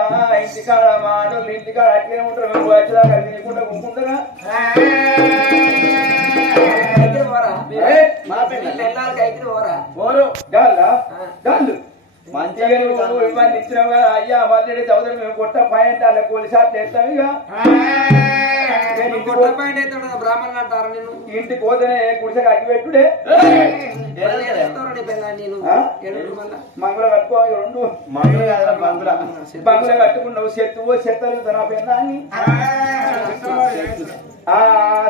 ఇంటికాడ మా ఆటోళ్ళు ఇంటికాడ అట్లే ఉంటారు మేము వచ్చేదాకా తినకుండా కుంకుంటారా మంచిగా ఇవన్నీ ఇచ్చినావు కదా అయ్యా మళ్ళీ చదువు మేము కొట్ట పాయింట్ అలా కోలి షాట్లు వేస్తాం ఇక బ్రాహ్మణులు అంటారు నేను ఇంటికి పోతేనే గుడిసెకి అగ్గి పెట్టుడే మంగుళ కట్టుకో 2 బంగుళ కట్టుకున్నావు చెత్తలు తన పెన్నాన్ని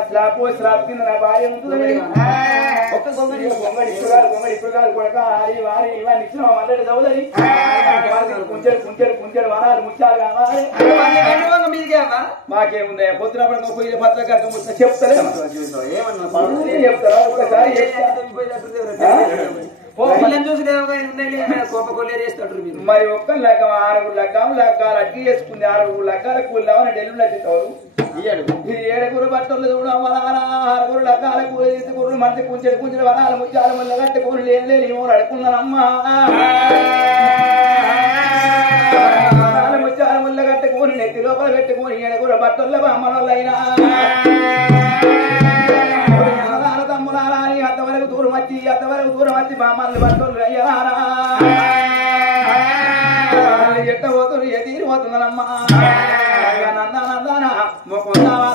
స్లాబ్ కింద నా భార్య ఉంటుంది ఒక్క గొంగడి ఇప్పుడు కాదు కొడక వారి ఇవన్నీ ఇచ్చినావు మళ్ళీ చదువుతుంది కుంచెడు వనాలు ముత్యాలు కావాలి మాకేముంది పొద్దునప్పుడు పోయి పత్రిక చెప్తారే చెప్తారా ఒకసారి మరి ఒక్క లగ్గం 6 లగ్గాలు అడ్డు చేసుకుంది 6 లగ్గాల కూలిదామని ఢిల్లీలో చెప్తారు 7 బట్టలు చూడడం 6 లగ్గాల కూలి తీసుకురు మంచి కుంచెడు వనాలు ముత్యాలు మళ్ళీ గట్టి కూలి లేదు అడుకున్నానమ్మా ముత్యాలు ముళ్ళ కట్టుకుని నెత్తి లోపల పెట్టుకుని 7 బట్టల్లో అమ్మనోళ్ళైనా తమ్ములారా అంతవరకు దూరం వచ్చి బామ్మలు బట్టలు అయ్యారా ఎట్ట పోతుంది తీరు పోతుందనమ్మా నందానా మొక్కుందామా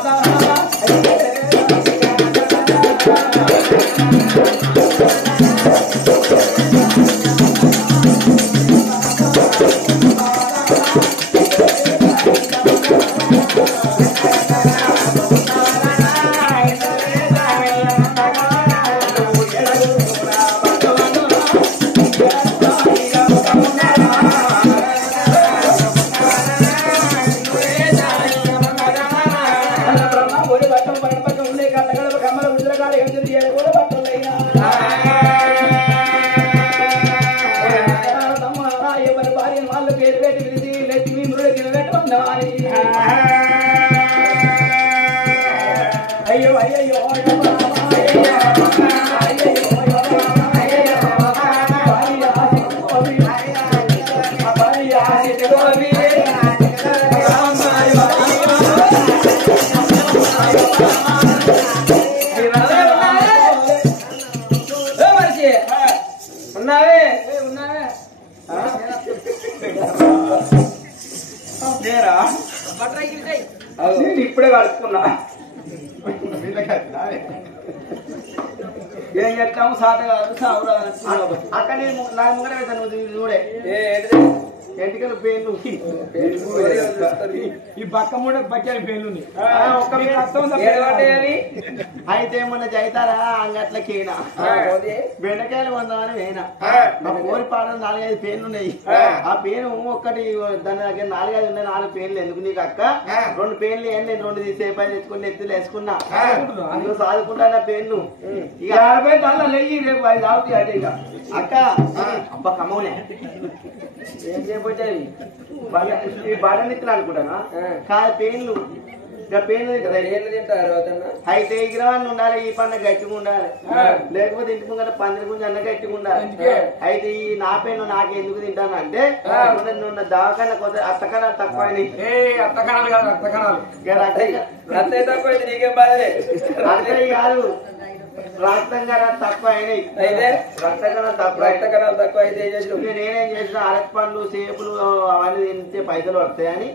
అయ్యో అయ్యో ఉన్నావే నేరా ఇప్పుడే కడుక్కున్నా ఏం చెప్తాము సాత కాదు సావురాదు అక్కడ నా ముంగడ నువ్వు చూడే ఎంటికలు పేర్లు ఈ బక్క మూడ బక్కాలి పేర్లు అయితే మొన్న జైతారా అంగట్లకేనా బెండకాయలు వందామని వేనా మా కోరి పాటలు 4-5 పేర్లు ఉన్నాయి ఆ పేరు ఒక్కటి దాని దగ్గర 4-5 ఉన్నాయి 4 పేర్లు ఎందుకు నీకు అక్క 2 పేర్లు ఏం లేదు 2 తీసే పని తెచ్చుకుని ఎత్తులు వేసుకున్నా అందులో సాదుకుంటా పేర్లు ఇక 50 డాలర్లు అయ్యి రేపు 5 అవుతాయి అదే ఇక అక్క అబ్బ కమ్మవునే ఏం చేయబోతాయి ఈ బాటనిత్తులు అనుకుంటానా కాదు పేర్లు ఇక పేను తింటారు అయితే ఎగిరవాన్ని ఉండాలి, ఈ పండుగ గట్టిగా ఉండాలి, లేకపోతే ఇంటి ముంగట పందిరి గురించి అన్న గట్టిగా ఉండాలి. అయితే ఈ నా పేను నాకు ఎందుకు తింటాను అంటే దవాఖాన కొత్త అత్తకణాలు తక్కువ అత్తకణాలు కాదు రక్తకణాలు రక్తం తక్కువ నీకేం బాధలే అత్తయ్య కాదు రక్తంగా తక్కువ అయినాయి, రక్తకణాలు తక్కువ అయితే నేనేం చేసిన అరటి పండ్లు సేపులు అవన్నీ తింటే పైసలు వస్తాయని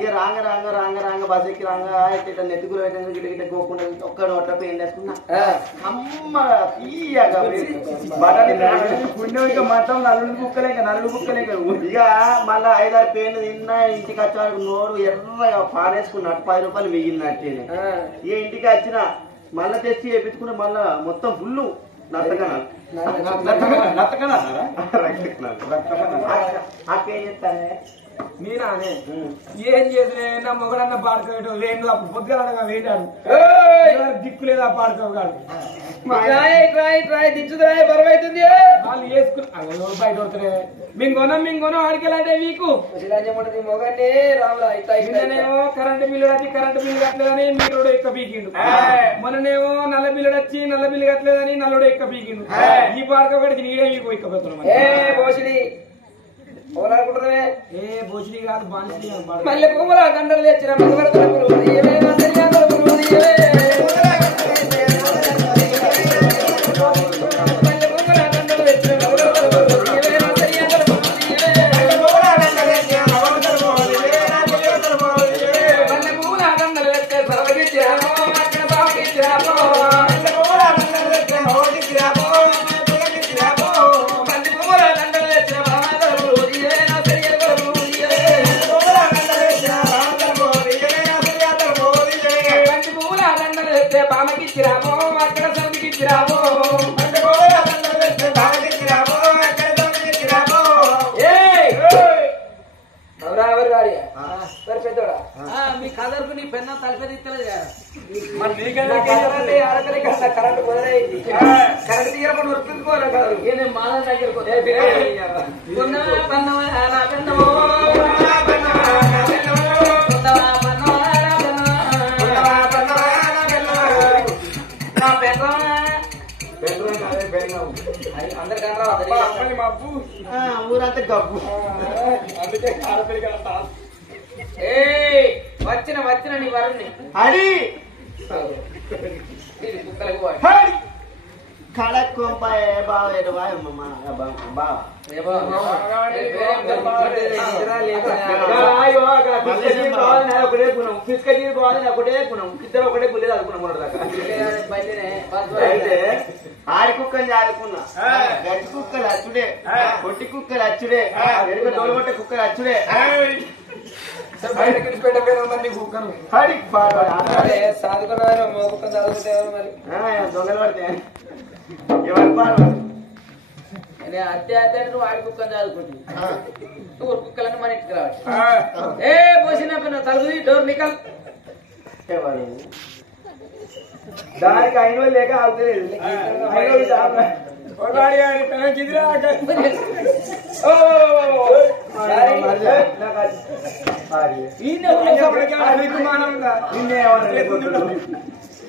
ఇక రాంగ బస్ ఎక్కి రాంగ ఇట్లా నెత్తుకులు పెట్టిన గిట్ట గిట్ట కోకుండా ఒక్క నోట్ల పెయిన్ వేసుకున్నా అమ్మ తీయగా మొత్తం నల్లు బుక్కలే ఇక మళ్ళా 5-6 పేర్లు తిన్నా ఇంటికి వచ్చే వరకు నోరు ఎర్రగా పారేసుకున్నట్టు 10 రూపాయలు మిగిలినట్టే ఇక ఇంటికి వచ్చిన మళ్ళా తెచ్చి వేపించుకున్న మళ్ళా మొత్తం ఫుల్ అక్క ఏం చెప్తానే మీరానే ఏం చేసిన మొగడన్న పాడుకోవటం వేడు అప్పుడు పొద్దుగా వేడాడు దిక్కు లేదా పాడుకోగాడు దించుతున్నాయి బరువు అవుతుంది వాళ్ళు వేసుకుని బయట కొడుతున్నాయి మింగొనం ఆడికెళ్ళంటే మీకు మొగండి నిన్ననేమో కరెంటు బిల్లు వచ్చి కరెంటు బిల్లు కట్టలేదని మీరుడు ఎక్క పీకిండు, మొన్ననేమో నల్ల బిల్లు వచ్చి నల్ల బిల్లు కట్టలేదని నల్లుడు ఎక్క పీకిండు. ఈ పాడుకోబడికి నీడే మీకు ఎక్కపోతున్నాం. ఏ భోజని కాదు బాన్సీ మళ్ళీ పువ్వుల గంటలు తెచ్చిన మీ కదర్పు నీ పెన్న తలపెదిస్తలేదు కరెంట్ కుదరైంది కరెంట్ తీయకుండా ఉరుకుకోవాలి కదా నేను మాల దగ్గరకు ఊరంతా గబ్బు అందుకే వచ్చిన నీ వరుణ్ణి అడి కుక్కలకు కడక్కొంపాయ బావ బావ ఒకటే గుణం ఫిస్కటీ బాగుంది ఒకటే గుణం ఇద్దరు ఒకటే గులేదు అనుకున్నాం అయితే ఆడి కుక్కని ఆడుకున్నా గట్టి కుక్కలు అచ్చుడే కొట్టి కుక్కలు అచ్చుడే ఎరుక తోలుగొట్టే కుక్కలు అచ్చుడే సాధుకున్నారు మోకుక్కని చదువుకుంటే మరి దొంగలు పడితే ఎవరు పాడు అత్తే నువ్వు ఆడి కుక్కని చదువుకుంటుంది నువ్వు కుక్కలని మన ఇంటికి రావచ్చు ఏ పోసిన తలుపు డోర్ నికల్ దానికి అయిన లేక అవుతలేదు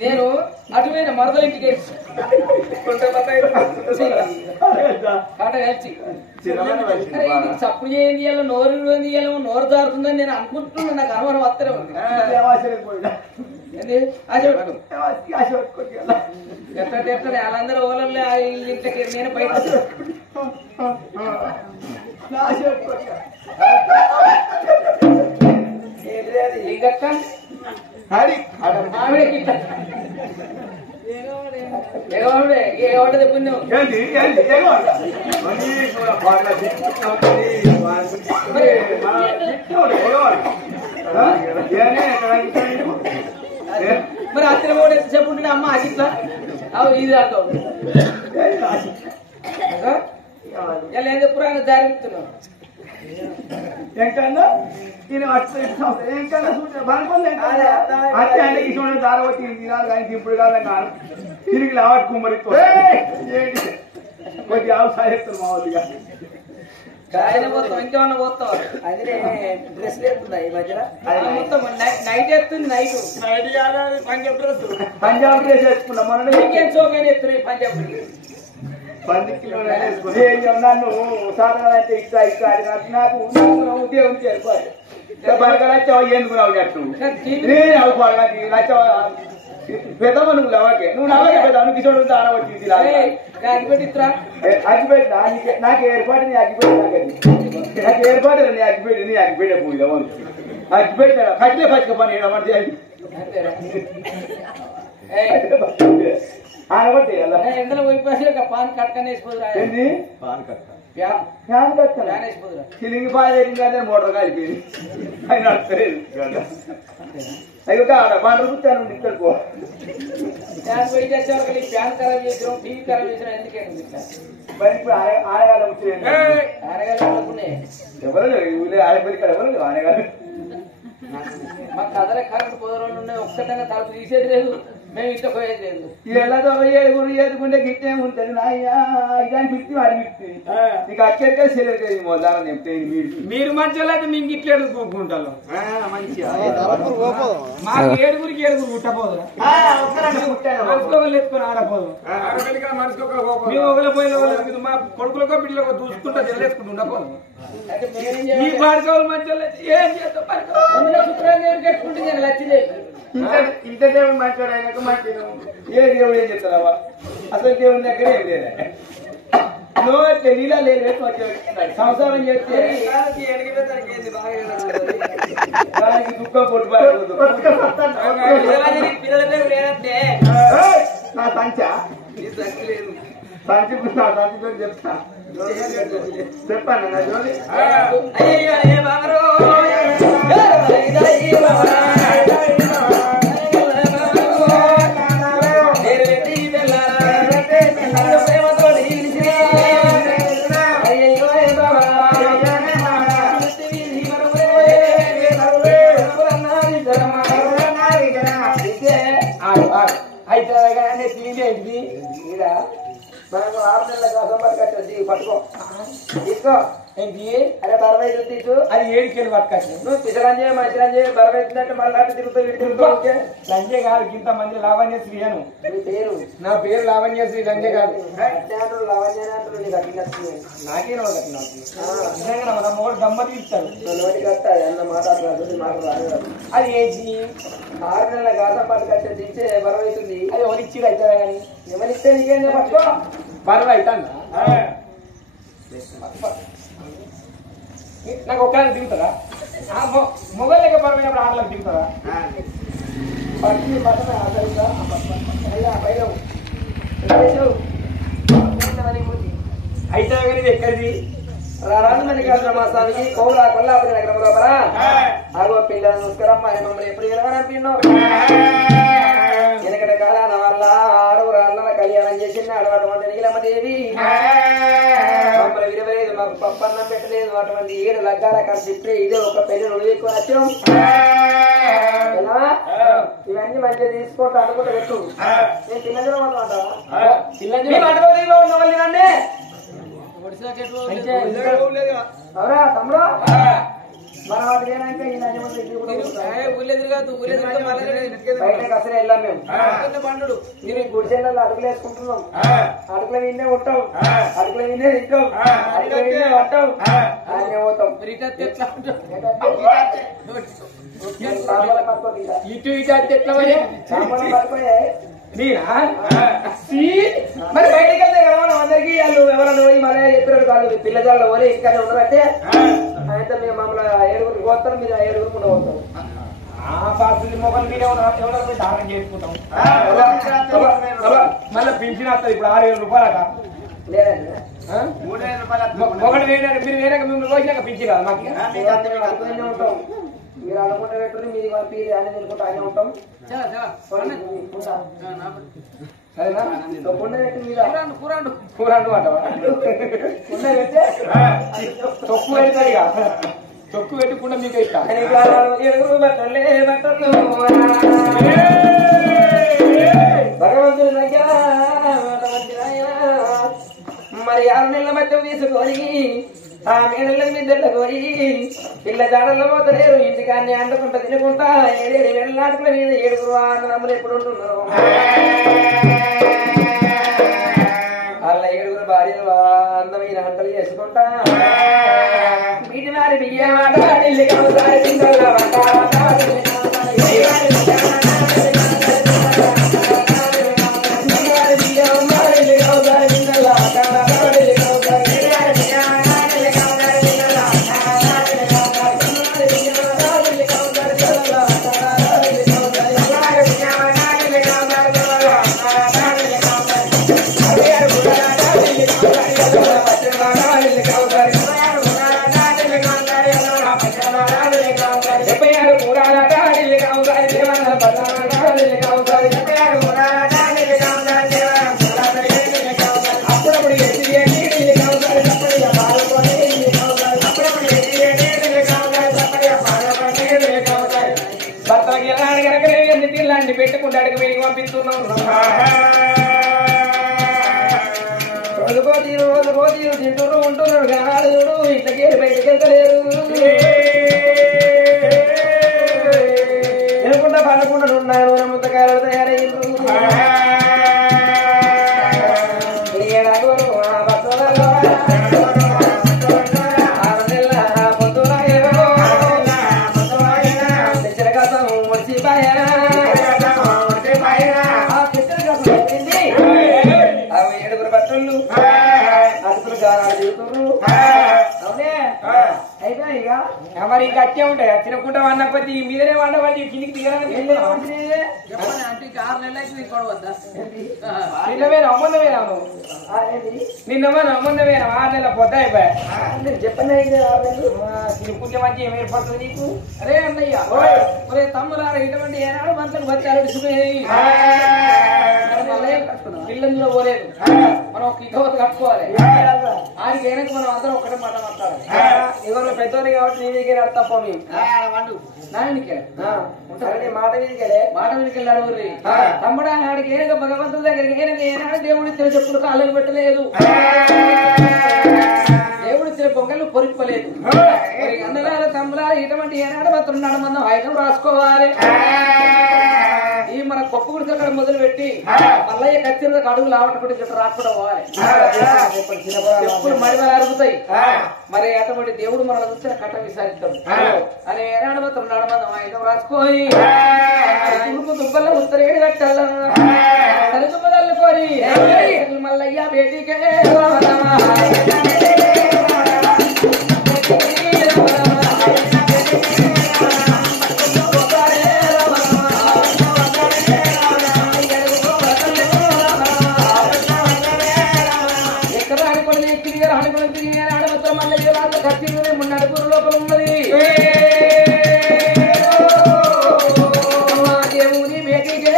నేను అటువైన మరదల ఇంటికి చప్పుడు చేయండి ఇయ్యాలో నోరు ఇయ్యాలో నోరు జారుతుందని నేను అనుకుంటున్నాను. నాకు అనుమానం వస్తలే ఉంది. వాళ్ళందరూ ఓలర్లే ఇంటికి నేను బయట ఏమంటది పుణ్యం మరి అత్తలు కూడా ఎంతసేపు ఉంటే అమ్మ అసిట్లా అవు ఇది రాదు ఏం చెప్పురా జారిస్తున్నావు ఎంకన్నా నేను ఎంకన్నా అట్టే అంటే చూడండి దారవతి తినాలి కానీ ఇప్పుడు కాదు కాదు తిరిగి లావట్ కుమ్మరితో కొద్దిగా ఆవు సాధిస్తారు మా వాళ్ళుగా గాయన పోతాం ఇంకేమన్నా పోతాం అదే డ్రెస్ లేకుండా ఈ మధ్యన మొత్తం నైట్ ఎత్తుంది night Punjab dress Punjab dress వేసుకున్నా మొన్న ఇంకేం చోకైనా ఎత్తున్నాయి పంజాబ్ 10 కిలోలు వేసుకుని నన్ను సాధన అయితే ఇట్లా ఇట్లా నాకు ఉద్యోగం చేరిపోయి బరకలచ్చావు ఎందుకు నవ్వునట్టు నేను అవి పడగతి నచ్చావు పెద్దమ్మ నువ్వు నవ్వకే నువ్వు నవ్వకే పెద్ద నువ్వు కిషోడు ఆడబట్టి అగ్గిపెట్టిరా అగ్గిపెట్టి నాకు ఏర్పాటు నీ అగ్గిపెట్టి నాకు ఏర్పాటు నీ అగ్గిపెట్టి నీ అగ్గిపెట్టే పూజ అగ్గిపెట్టి కట్లే పచ్చిక పని ఏమంటే ఆడబట్టి ఎండలో పోయిపోయి పాన్ కట్టకనే వేసిపోదురా ఏంటి పాన్ కట్ట ఫ్యాన్ కట్టాను ఫ్యాన్ వేసిపోదురా సిలింగి పాయలు మోటార్ కలిపింది ఆయన అయ్యో ఆడ బండ్రు కూర్చాను ఇక్కడ పో ఫ్యాన్ పోయి చేసే వాళ్ళకి ఫ్యాన్ ఖరాబ్ చేసినాం టీవీ ఖరాబ్ చేసినా ఎందుకండి ఇట్లా మరి ఇప్పుడు ఆడగాలి వచ్చింది ఆడగానే ఎవరు ఊళ్ళో ఆడపల్లి ఇక్కడ ఎవరు ఆడగాలి మాకు కదలే కరెంట్ 10 రోజులు ఉన్నాయి ఒక్కటంగా తలుపు తీసేది లేదు మేము ఇంట్లో పోయేది లేదు ఎల్లతో ఏడుగురు ఏదుకుంటే గిట్టే ఉంటుంది నాయ్యా ఇలాంటి పిచ్చి వాడి పిచ్చి నీకు అక్కడికే సెలవు మొదలని చెప్తే మీరు మంచిగా అయితే మేము ఇట్లా ఎడుకుంటాను మంచిగా మాకు ఏడుగురికి ఏడుగురు కుట్టపోదు మనసుకోగలు ఎత్తుకొని ఆడపోదు మేము ఒకరు పోయిన వాళ్ళు మా కొడుకులకో బిడ్డలకో చూసుకుంటా జల్లేసుకుంటూ ఉండపోదు ఈ భార్గవులు మంచిగా ఏం చేస్తాం శుక్రవారం కట్టుకుంటే నేను లచ్చిలే ఇంత దేవుడు మంచివాడు అయినాక మంచి ఏ దేవుడు ఏం చెప్తారావా అసలు దేవుడి దగ్గర ఏం లేదా నువ్వు లీలా లేదు సంసారం చేస్తే దానికి దుఃఖం పొట్టు నా సంచ సంచి నా సంచి పేరు చెప్తా చెప్పాను నా జోలి మనకు 6 నెలల కోసం పట్టుకొచ్చి పట్టుకో తీసుకో ఏంటి అరే బరవై తీసు అది 7 కిలో పట్టుకొచ్చి నువ్వు చిసరంజే మంచిరంజే బరవైతుందంటే మళ్ళీ తిరుగుతూ లంజే కాదు ఇంత మంది లావణ్య శ్రీయను నీ పేరు నా పేరు లావణ్య శ్రీ లంజే కాదు లావణ్యాలు నీకు అట్టినట్టు నాకే నిజంగా మన మూడు గమ్మతి ఇస్తాడు నోటికి వస్తాయి అన్న మాట్లాడరాదు మాట రాదు అది ఏజీ 6 నెలల గాసం పట్టుకొచ్చి తీసే బరవైతుంది అది ఎవరిచ్చి అవుతుందా కానీ ఎవరిస్తే నీకేం పట్టుకో బరువు అవుతుందా నాకు ఒక్కరికి దిగుతారా మొగళ్ళకి బరువైనప్పుడు ఆటలకు దిగుతారా పట్టి పట్టణ ఆదరిగా పైన అయితే కానీ ఇది ఎక్కడిది రాను మనకి మా స్వామికి కోవుల కొల్లాపురి నగరం లోపల ఆగో పిల్లల నమస్కారం మమ్మల్ని ఎప్పుడు గెలవనంపిన్నో వెనకటి కాలాల వల్ల 6 అన్నల కళ్యాణం చేసిన అటువంటి నీలమదేవి మమ్మల్ని విడవలేదు మాకు పప్పన్నం పెట్టలేదు అటువంటి 7 లగ్గాల ఖర్చు ఇప్పుడే ఇదే ఒక పెళ్లి నువ్వు ఎక్కువ వచ్చాం ఇవన్నీ మంచిగా తీసుకుంటా అనుకుంటా పెట్టు నేను పిల్లలు ఉన్న వాళ్ళు అవురా తమ్ముడు మన వాటికి ఏనాక ఈ బయటకు అసలు వెళ్ళాం మేము పండు మీరు గుడిసెళ్ళలో అడుగులు వేసుకుంటున్నాం అడుగుల విన్నే ఉంటాం అడుగుల విన్నే తింటాం అడుగుల విన్నే పట్టాం ఆయన పోతాం ఇటు ఇటు అంటే ఎట్లా పడిపోయాయి మరి బయటకి వెళ్తే కదా మనం అందరికీ వాళ్ళు ఎవరన్నా పోయి మళ్ళీ చెప్పారు వాళ్ళు పిల్లజాళ్ళు పోలే ఇక్కడే ఉన్నారంటే అయితే మేము మమ్మల్ని 7 పోతారు మీరు 7 ఉండబోతారు మొగలు మీరే ఎవరైనా దానం చేసుకుంటాం మళ్ళీ పింఛన్ వస్తుంది ఇప్పుడు 6,000 రూపాయలట లేదండి మొగలు వేయడానికి మీరు వేరే మిమ్మల్ని పోయినాక పింఛన్ కదా మాకు ఉంటాం మీరు అనుకుంటే పెట్టుకుని మీది పంపి అని తినుకుంటా అనే ఉంటాం సరేనా కొండ పెట్టి మీద కూరండు అంటవా కొండ పెడితే తొక్కు పెడతాయి ఇక తొక్కు పెట్టకుండా మీకు ఇస్తా భగవంతుని దగ్గర మరి 6 నెలల మధ్య తీసుకొని ఆ మేడల మీద పోయి పిల్ల జాడల్లో పోతలేరు ఇంటికాన్ని అండుకుంటా తినుకుంటా ఏడేడు వెళ్ళాడుకుల మీద 7 అన్నదమ్ములు ఎప్పుడు ఉంటున్నారు వాళ్ళ 7 భార్యలు అందమైన వంటలు చేసుకుంటా వీటి వారి బియ్యమాట పెట్టుకుంటాడు వీడికి పంపిస్తున్నాం రోజు తింటూ ఉంటున్నాడు గానాడు చూడు ఇంట్లోకి బయటకు వెళ్తలేరు తినకుండా పడకుండా ఉన్నాను ముద్దకాయలు తయారయ్యారు మరి గట్టే ఉంటాయి తినకుండా వండ కొద్ది మీదనే వండవాలి కిందికి దిగడానికి నిన్నవేనా అమ్మందవేనా నిన్నమేనా అమ్మందవేనా 6 నెలల పొద్దు అయిపోయా చెప్పండి కొంచెం మంచి ఏమి ఏర్పడుతుంది నీకు అరే అన్నయ్య ఒరే తమ్ములారా ఇటువంటి ఏనాడు మనసులు వచ్చారు పిల్లల్లో పోలేదు మనం ఒక ఇకవత కట్టుకోవాలి ఆడికి అయినాక మనం అందరం ఒకటే మాట మాట్లాడాలి ఎవరు పెద్దోని కాబట్టి నీ దగ్గర అర్థప్ప మాట మీదకెళ్ళాడు ఊరి తమ్ముడా ఆడికి ఏనక భగవంతుడి దగ్గరికి ఏనక ఏనాడు దేవుడు ఇచ్చిన చెప్పులు కాళ్ళకు పెట్టలేదు దేవుడు ఇచ్చిన పొంగళ్ళు పొరిప్పలేదు అన్నలారా తమ్ములారా ఇటువంటి ఏనాడు మాత్రం మనం ఆయుధం రాసుకోవాలి ఈ మన గొప్ప గుడికి అక్కడ మొదలు పెట్టి మల్లయ్య కచ్చిన అడుగులు ఆవటప్పుడు ఇక్కడ రాకుండా పోవాలి చెప్పులు మరి మరి అరుగుతాయి మరి అటువంటి దేవుడు మన చూస్తే కట్ట విసారిస్తాడు అని ఏనాడు మాత్రం మనం ఆయుధం రాసుకొని తుడుపు దుబ్బల్లో ఉత్తరేడు కట్టాల తల్లిదుబ్బలు కోరి మల్లయ్య బేటికే మున్నడుగురు లోపల ఉన్నది దేవుని బేటికే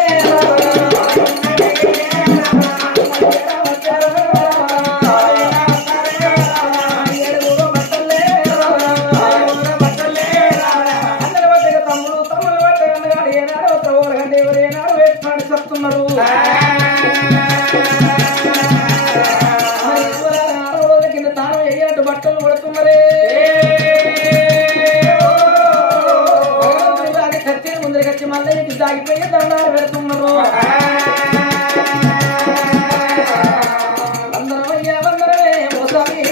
తమ్ముడు తమ్ముడు పట్టగాడు ఏనాడు ఎవరంటే ఎవరేనాడు వేస్తున్నాడు చెప్తున్నారు కింద తాను వేయనట్టు బట్టలు పడుతున్నదే ఖర్చు ముందర ఖర్చు మళ్ళీ సాగిపోయి దండాలు పెడుతున్నారు అందరమయ్యా వందరమే మోసామి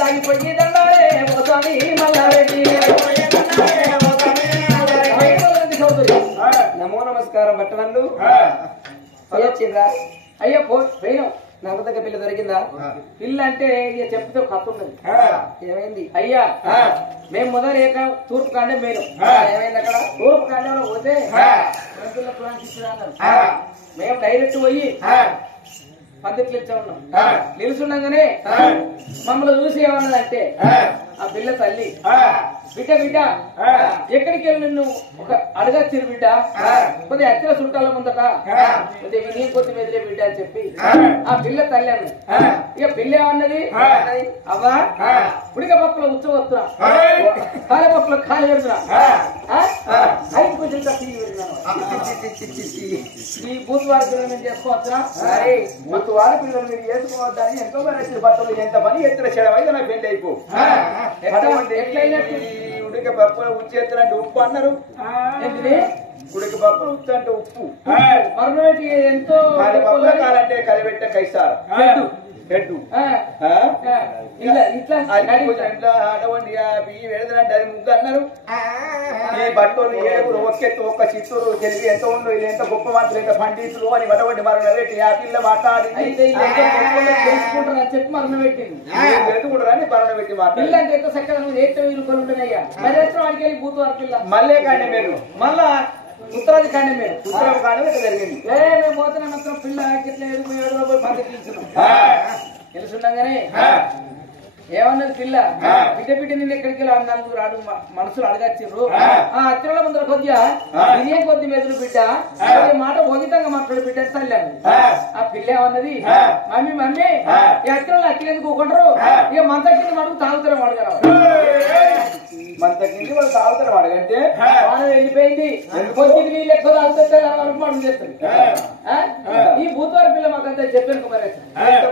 సాగిపోయి దండాలే మోసామి మల్లారెడ్డి నమో నమస్కారం బట్టలండు వచ్చిందా అయ్యా పోయినాం నాకు దగ్గర పిల్ల దొరికిందా పిల్ల అంటే ఇక చెప్తే కథ ఉన్నది ఏమైంది అయ్యా మేము మొదలు తూర్పు కాండే మేము ఏమైంది అక్కడ తూర్పు కాండంలో పోతే మేము డైరెక్ట్ పోయి పద్ధతులు ఇచ్చా ఉన్నాం నిలుచుండగానే మమ్మల్ని చూసి ఏమన్నదంటే ఆ పిల్ల తల్లి బిడ్డ బిడ్డ ఎక్కడికి వెళ్ళి నిన్ను ఒక అడగచ్చిరు బిడ్డ కొద్దిగా అచ్చిన చుట్టాల ముందట కొద్దిగా వినయం కొద్ది మెదిలే బిడ్డ అని చెప్పి ఆ పిల్ల తల్లి అన్నది. ఇక పిల్ల ఏమన్నది, అవ్వా ఉడిక పప్పులో ఉచ్చ వస్తున్నా, కాల పప్పులో కాలు పెడుతున్నా, ఐదు కొంచెం టీవీ ఈ బూత్ వారి పిల్లలు నేను చేసుకోవచ్చునా? మత్తు వారి పిల్లలు మీరు చేసుకోవద్దని ఎంతో మంది బట్టలు ఎంత పని ఎత్తున చెడమైతే నాకు పెళ్లి అయిపో ఉడిక పప్పులు ఉచ్చేస్తారంటే ఉప్పు అన్నారు. ఉడిక పప్పులు ఉచ్చు అంటే ఉప్పు, మరణకి ఎంతో పప్పుల కాలంటే కలిపెట్ట కైసారు హెడ్ ఇట్లా అటువంటి బియ్యం వెడదంటే అది ముగ్గు అన్నారు. ఈ బట్టలు ఏడుగురు ఒక్కెత్తు ఒక్క చిత్తూరు తెలివి ఎంత ఉందో, ఇది ఎంత గొప్ప మంత్రులు ఎంత పండితులు అని వడవండి మరణ పెట్టి ఆ పిల్ల మాట్లాడింది. చెప్పి మరణ పెట్టింది ఎదుగుంటారని మరణ పెట్టి మాట్లాడి పిల్ల అంటే ఎంత చక్కగా నువ్వు ఏదో వీళ్ళు ఉంటున్నాయ్యా మరి వాడికి వెళ్ళి బూతు వారి పిల్ల మళ్ళీ కానీ మీరు మళ్ళా ఉత్తరాది కాండి మేము ఉత్తరం కానీ ఇట్లా జరిగింది. మేము పోతున్నా మాత్రం పిల్ల ఇట్లా ఏడుగులో పోయి పద్ధతి తెలుసుండగానే ఏమన్నది పిల్ల బిడ్డ బిడ్డ నిన్ను ఎక్కడికి వెళ్ళి నలుగురు రాడు మనసులు అడగచ్చిర్రు. ఆ అత్తిల ముందర కొద్దిగా ఇదే కొద్ది మెదులు బిడ్డ మాట ఒగితంగా మాట్లాడు బిడ్డ తల్లి. ఆ పిల్ల ఏమన్నది, మమ్మీ మమ్మీ ఈ అత్తిలో అత్తికెందుకు కూకుంటారు, ఇక మంత కింద మడుగు తాగుతారు అడగరా. మంత కింద వాళ్ళు తాగుతారు అడగంటే మనం వెళ్ళిపోయింది కొద్దిగా నీళ్ళు ఎక్కువ తాగుతారు వరకు మడుగు చేస్తుంది. ఈ బూత్వారి పిల్ల మాకంతా చెప్పాను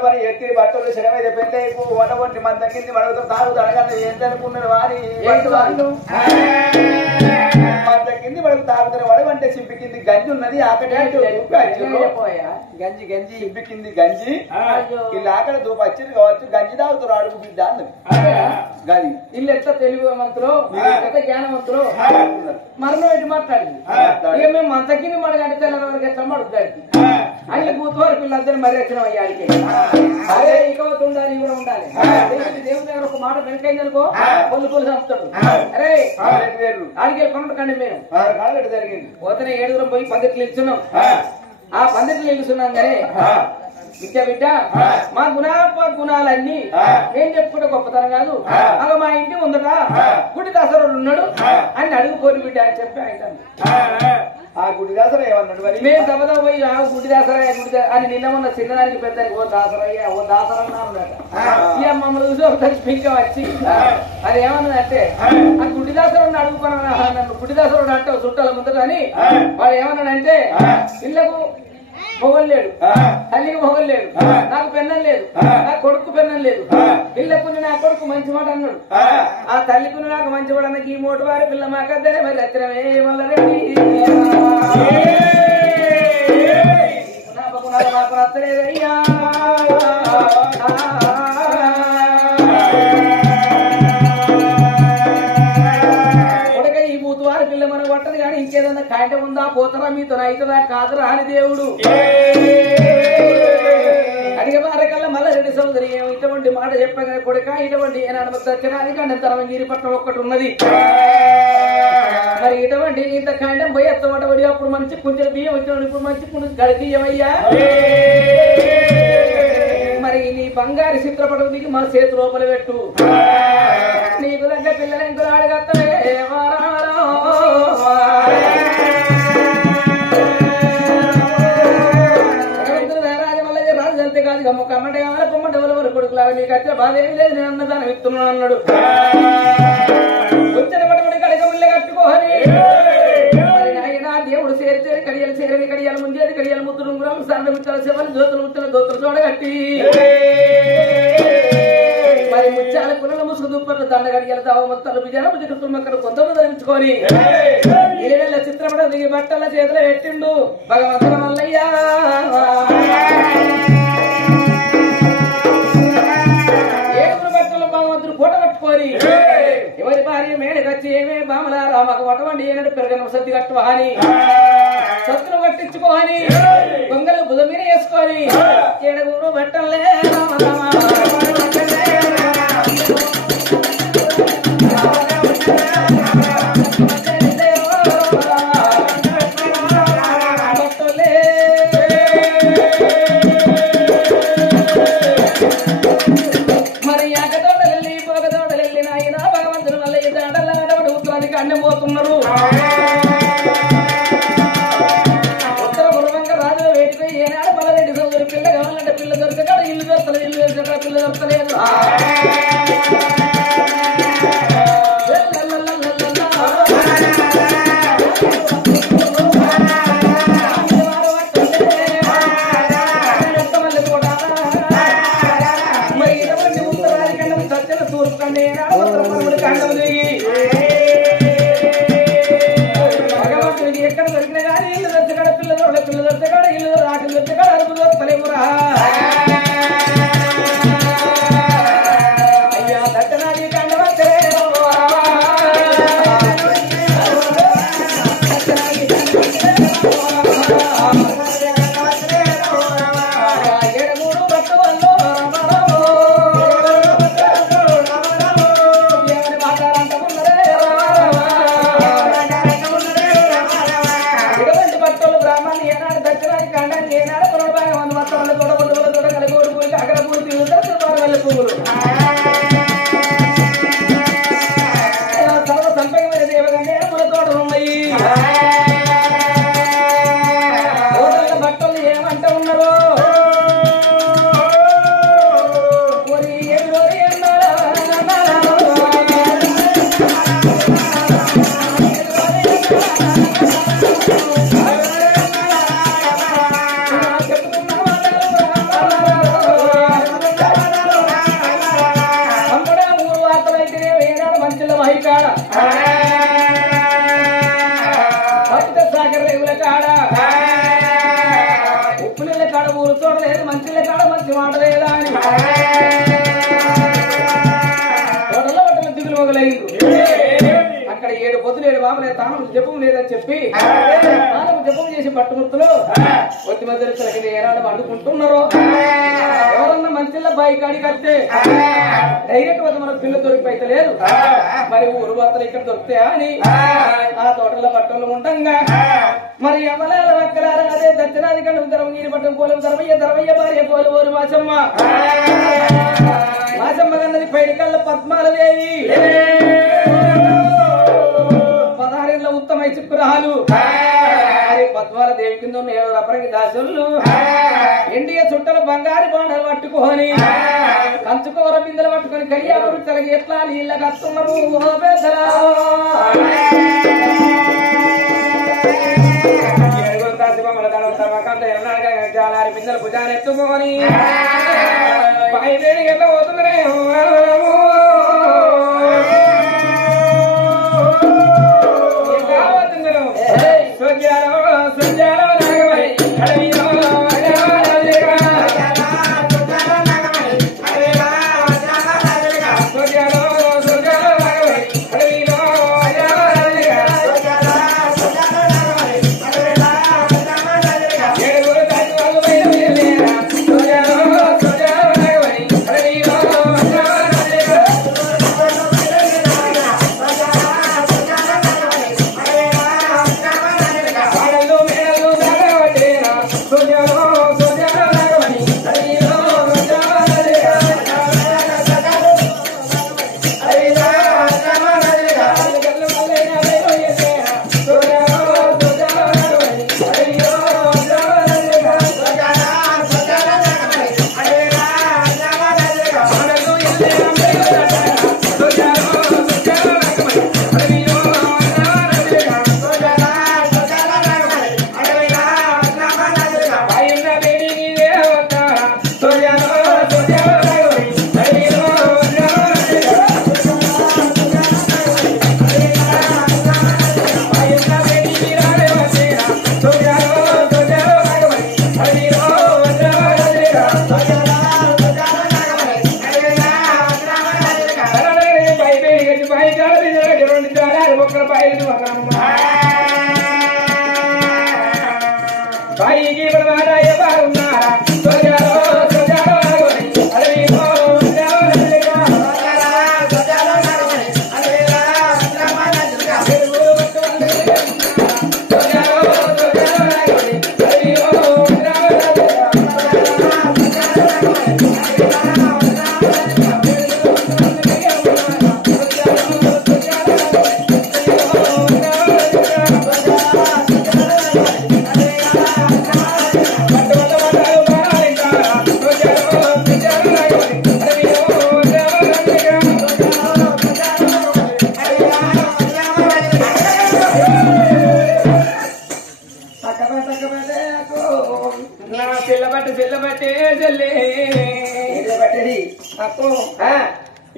మరి ఎత్తి బట్టలు శరమైతే పెళ్లి అయిపో వనవంటి మంత కింది మడుగుతో తాగుతూ అడగండి ఎంత అనుకున్నారు వారి మంత కింది మడుగు తాగుతారు వడవంటే చింపి కింది గంజి ఉన్నది ఆకటి గంజి గంజి చింపి కింది గంజి వీళ్ళు ఆకలి దూపు వచ్చింది కావచ్చు గంజి తాగుతారు అడుగు బిడ్డ అన్నది. గది వీళ్ళు ఎంత తెలివివంతులు ఎంత జ్ఞానవంతులు మరణం ఏంటి మాట్లాడింది. ఇక మేము మంత కింది మడగంటే తెల్లని వరకు ఎట్లా మడుగుతాడు అని బూత్వారి పిల్లలందరూ మరి వచ్చిన అయ్యాడికి అదే ఇక ఉండాలి ఇవి ఉండాలి. దేవుడి దగ్గర ఒక మాట వెనకైంది అనుకో పొల్లు పొల్లు చంపుతాడు. అరే ఆడికి కొనకండి మేము జరిగింది. పోతనే ఏడుగురం పోయి పందిట్లు నిల్చున్నాం. ఆ పందిట్లు నిలుస్తున్నాం కానీ ఇంకా బిడ్డ మా గుణాలన్నీ ఏం చెప్పుకుంటే గొప్పతనం కాదు. అలా మా ఇంటి ముందట గుడి దసరుడు ఉన్నాడు అని అడుగుకోరు బిడ్డ అని చెప్పి ఆయన ఆ గుడి దాసరా ఏమన్నాడు మరి మేము దమదా పోయి ఆ గుడి దాసరా గుడి అని నిన్న మొన్న చిన్నదానికి పెద్దదానికి ఓ దాసరయ్యా ఓ దాసరన్నా ఉన్నాడు. ఇక మమ్మల్ని చూసి ఒకసారి ఇంకా వచ్చి అది ఏమన్నదంటే ఆ గుడి దాసరుడిని అడుగుకున్నా నన్ను గుడి దాసరుడు అంటే చుట్టాల ముందు కానీ వాడు ఏమన్నాడంటే ఇళ్లకు మొగలు లేడు, తల్లికి మొగలు లేడు, నాకు పెన్నం లేదు, నా కొడుకు పెన్నం లేదు, పిల్లకు నా కొడుకు మంచి మాట అన్నాడు. ఆ తల్లికి నాకు మంచి మాట అన్నకి ఈ మోటు వారి పిల్ల మాకద్దనే మరి అత్తరమే మల్లరెడ్డి నాకు నచ్చలేదయ్యా. ఈ బూతు వారి పిల్ల మనకు పట్టదు కానీ ఇంకేదన్నా కాంట ఉందా పోతరా మీతో అవుతుందా కాదురా అని దేవుడు అడిగే వారకల్లా మల్లారెడ్డి సోదరి ఇటువంటి మాట చెప్పగా కొడుక ఇటువంటి ఏనాడు గిరిపట్నం ఒక్కటి ఉన్నది. మరి ఇటువంటి ఇంత కాండం పోయి ఎత్తబడి అప్పుడు మంచి కొంచెం బియ్యం వచ్చిన ఇప్పుడు మంచి గడిపియమయ్యా. మరి నీ బంగారు చిత్రపటం దిగి మా చేతి లోపల పెట్టు, నీకు దగ్గర పిల్లలు ఎంత అడగత్తలే రాజు అంతే కాదు గమ్మ కమ్మటే కావాలి పొమ్మట ఎవరు కొడుకులాగా మీకు వచ్చే బాధ ఏమి లేదు నేను అన్నదాన్ని విత్తున్నాను అన్నాడు. వచ్చిన పట్టుబడి కడక ముళ్ళే కట్టుకోవాలి దేవుడు చేరి కడియాలు చేరని కడియాలు ముందేది కడియాలు ముద్దులు ఉంగురాలు సన్న ముచ్చల శివలు దోతులు ముచ్చల దోతులు చూడగట్టి మరి ముత్యాల కుల ముసుగు దుప్పట్లు దండ కడియాలు తావ మొత్తాలు విజయాలు చుట్టూ మొక్కలు కొందరు ధరించుకొని ఇళ్ళ చిత్రపటం దిగి బట్టల చేతిలో పెట్టిండు భగవంతుల మల్లయ్యా. ఏడుగురు బట్టలు భగవంతుడు పూట పట్టుకొని ఎవరి భార్య మేడకొచ్చి ఏమే బామలారా మాకు వటవండి ఏనాడు పెరగను సర్ది కట్టువని సత్తులు పట్టించుకోని దొంగలు బుధ మీద వేసుకొని ఏడుగురు బట్టలే మరి ఆకతోడలెల్లి పోగతోడలెల్లి నాయన భగవంతుడు మళ్ళీ దండలాడ పిల్ల కావాలంటే పిల్ల దొరకక ఇల్లు దొరకలేదు ఇల్లు దొరకక పిల్ల దొరకలేదు మరి ఇటువంటి ఉత్తరాది కండం సత్యన తూర్పు కండే ఉత్తరపరముడు కండం దిగి భగవంతుడికి ఎక్కడ దొరికిన కానీ ఇల్లు దొరకడ పిల్ల దొరకడ ఇల్లు రాక దొరకడ అరుపు దొరకలేమురా అయ్యా దట్టనాది కండం వచ్చరే బట్టలు ఏమంట ఉన్నారో ఉప్పు నీళ్ళ కాడ ఊరు చూడలేదు మంచి కాడ మంచి మాట లేదా అని తోటలో బట్టలు దిగులు మొదలైంది అక్కడ 7 పొద్దులు 7 బాబులే తాను జపం లేదని చెప్పి తాను జపం చేసి పట్టుముర్తులు కొద్ది మధ్యలో కలిగి ఏనాడు వండుకుంటున్నారు ఎవరన్నా మంచిల బాయి కాడికి వస్తే డైరెక్ట్ వద్ద మనకు పిల్ల దొరికిపోయితే లేదు మరి ఊరు వార్తలు ఇక్కడ దొరుకుతాయా అని ఆ తోటల పట్టణంలో ఉండంగా మరి అమలాల వక్కలార అదే దక్షిణాది కండం ధరవ నీరు పట్టం పోలం ధరవయ్య భార్య పోలు ఊరు మాచమ్మ కన్నది పైడికల్ల పద్మాల దేవి 16 ఉత్తమై చిక్కురాలు పద్మాల దేవి కింద 7 రపరకి దాసులు ఇండియా చుట్టలు బంగారు బాండలు పట్టుకొని కంచుకోర బిందెలు పట్టుకొని కడియాలు కలిగి ఎట్లా నీళ్ళ కస్తున్నారు జాలారి బిందెలు భుజాన్ని ఎత్తుకొని బయలుదేరి ఎట్లా పోతుందరే చెల్లబట్టే చెల్లే పట్టేది అక్కో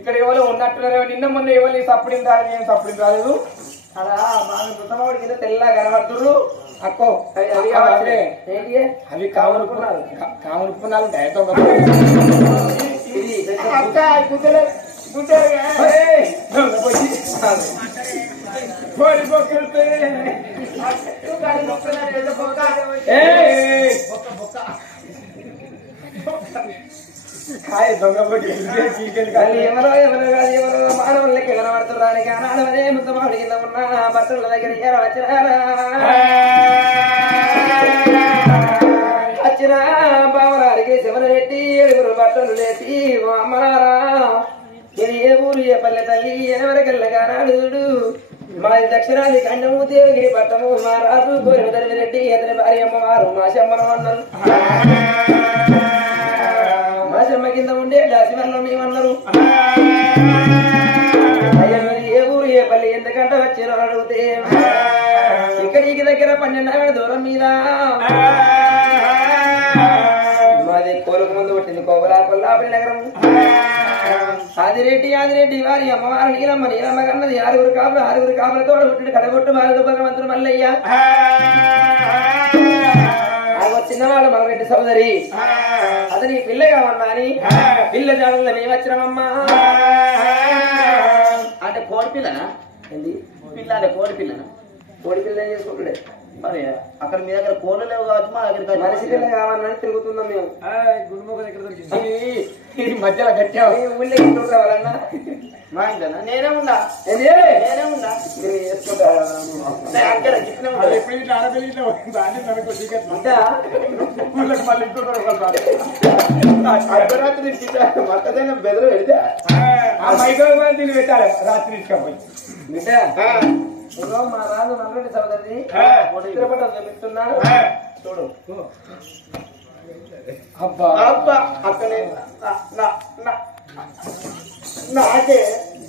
ఇక్కడ ఎవరో ఉన్నట్టున్నారో నిన్న మొన్న ఎవరు సప్పుడింది రాలేదు ఏం సప్పుడింది రాలేదు అలా మా మృతమావుడి కింద తెల్లగా కనబడుతుర్రు అక్కో అవి కావాలి ఏంటి అవి కావనుకున్నారు కావనుకున్నారు అక్క గుడ్డలే ఎవరో ఎవరో కాదు ఎవరో మానవులకి కనబడుతున్నానికి అనాడమనే ముద్దమాడి కింద ఉన్న బట్టల దగ్గర వచ్చిన బావలారికి శివను పెట్టి ఏడుగురు బట్టలు లేచి అమ్మలారా ఇది ఏ ఊరు ఏ పల్లె తల్లి ఎవరికెళ్ళగా నాడు మాది దక్షిణాది ఖండము దేవగిరి పట్టము మా రాజు కోరిన రెడ్డి అతని భార్య అమ్మవారు మా శమ్మను అన్నారు మా శమ్మ కింద ఉండే దాసి వల్ల మేమన్నారు అయ్యా మరి ఏ ఊరు ఏ పల్లె ఎందుకంటే వచ్చారో అడిగితే ఇక్కడికి దగ్గర 12 దూరం మీద మాది కోలకు ముందు పట్టింది కొల్లాపల్లి నగరం ఆదిరెడ్డి వారి అమ్మవారు నీలమ్మ కన్నది ఆరుగురు కాపులతో పుట్టిన కడగొట్టు మారుడు భగవంతుడు మల్లయ్య చిన్నవాడు మగరెడ్డి సోదరి అతని పిల్లగా ఉన్నా అని పిల్ల జాడల్లో మేము వచ్చినామమ్మా అంటే కోడి పిల్లనా ఏంది పిల్ల అంటే కోడి పిల్లనా కోడి పిల్ల ఏం చేసుకుంటుండే మరి అక్కడ మీ దగ్గర కోళ్ళు లేవు కావచ్చు మా దగ్గర మనిషి పిల్ల కావాలని తిరుగుతున్నాం మేము మధ్యలో గట్టిగా ఊళ్ళో ఇంట్లో కావాలన్నా మా ఇంటనా నేనే ఉన్నా మీరు చేసుకుంటారా అక్కడ అర్ధరాత్రి మొత్తదైన బెదరు పెడితే ఆ మైక్రోవేవ్ దీన్ని పెట్టాలి రాత్రి తీసుకపోయి బిడ్డ మా రాజు నల్లటి సోదరిని చిత్రపటం చూపిస్తున్నా చూడు అబ్బా అబ్బా అక్కడే నాకే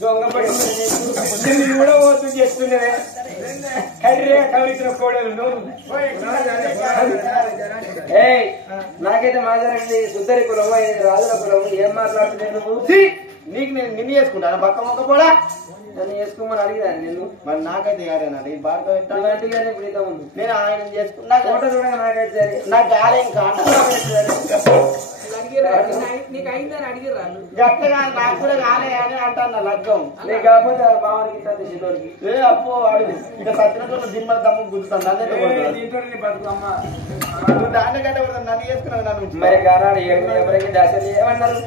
దొంగ పడి కూడా పోతు చేస్తున్నదే కర్రే కవిసిన కోడలు నాకైతే మాట్లాడండి సుద్దరి కులము రాజుల కులము ఏం మాట్లాడుతున్నావు నువ్వు నీకు నేను నిన్ను చేసుకుంటాను పక్క మొక్క కూడా నన్ను చేసుకోమని అడిగిదాన్ని నిన్ను మరి నాకైతే యారేనండి భార్గవ ఇప్పుడు ఉంది నేను ఆయన చేసుకున్నా ఫోటో చూడగా నాకైతే నాకు గాలేం కాదు గట్టగా నాకు కూడా కాలే అని అంటాను లగ్గం నీకు కాకపోతే బావానికి ఏ అప్పు వాడు ఇక సత్యనగర్ దిమ్మల దమ్ము గుద్దుతాను దాన్ని కంటే నన్ను చేసుకున్నాను నన్ను మరి గానాడు ఎవరికి దాసరి ఏమన్నారు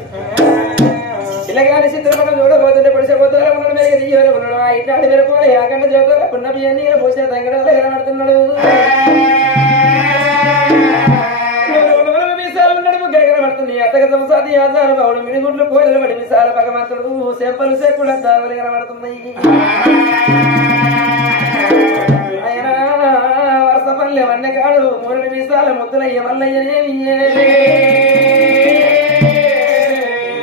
ఇలాగానే చిత్రపటం చూడబోతుంటే పొడిసపోతారా ఉన్నాడు మీరు తీయవలే ఉన్నాడు ఇట్లాంటి మెరుపులు ఏకంగా చదువుతారా పున్న బియ్యాన్ని పోసిన తగ్గడం కనబడుతున్నాడు మీసాలు ఉన్నాడు కనబడుతుంది అత్తగ సంసాది ఆచారు బావుడు మిడిగుడ్లు కోరలు పడి మీసాల భగవంతుడు సెంపలు సేకుడు దావలు కనబడుతున్నాయి ఆయన వరుస పల్లె వన్నెకాడు 3 మీసాల ముద్దులయ్య మల్లయ్యనేమి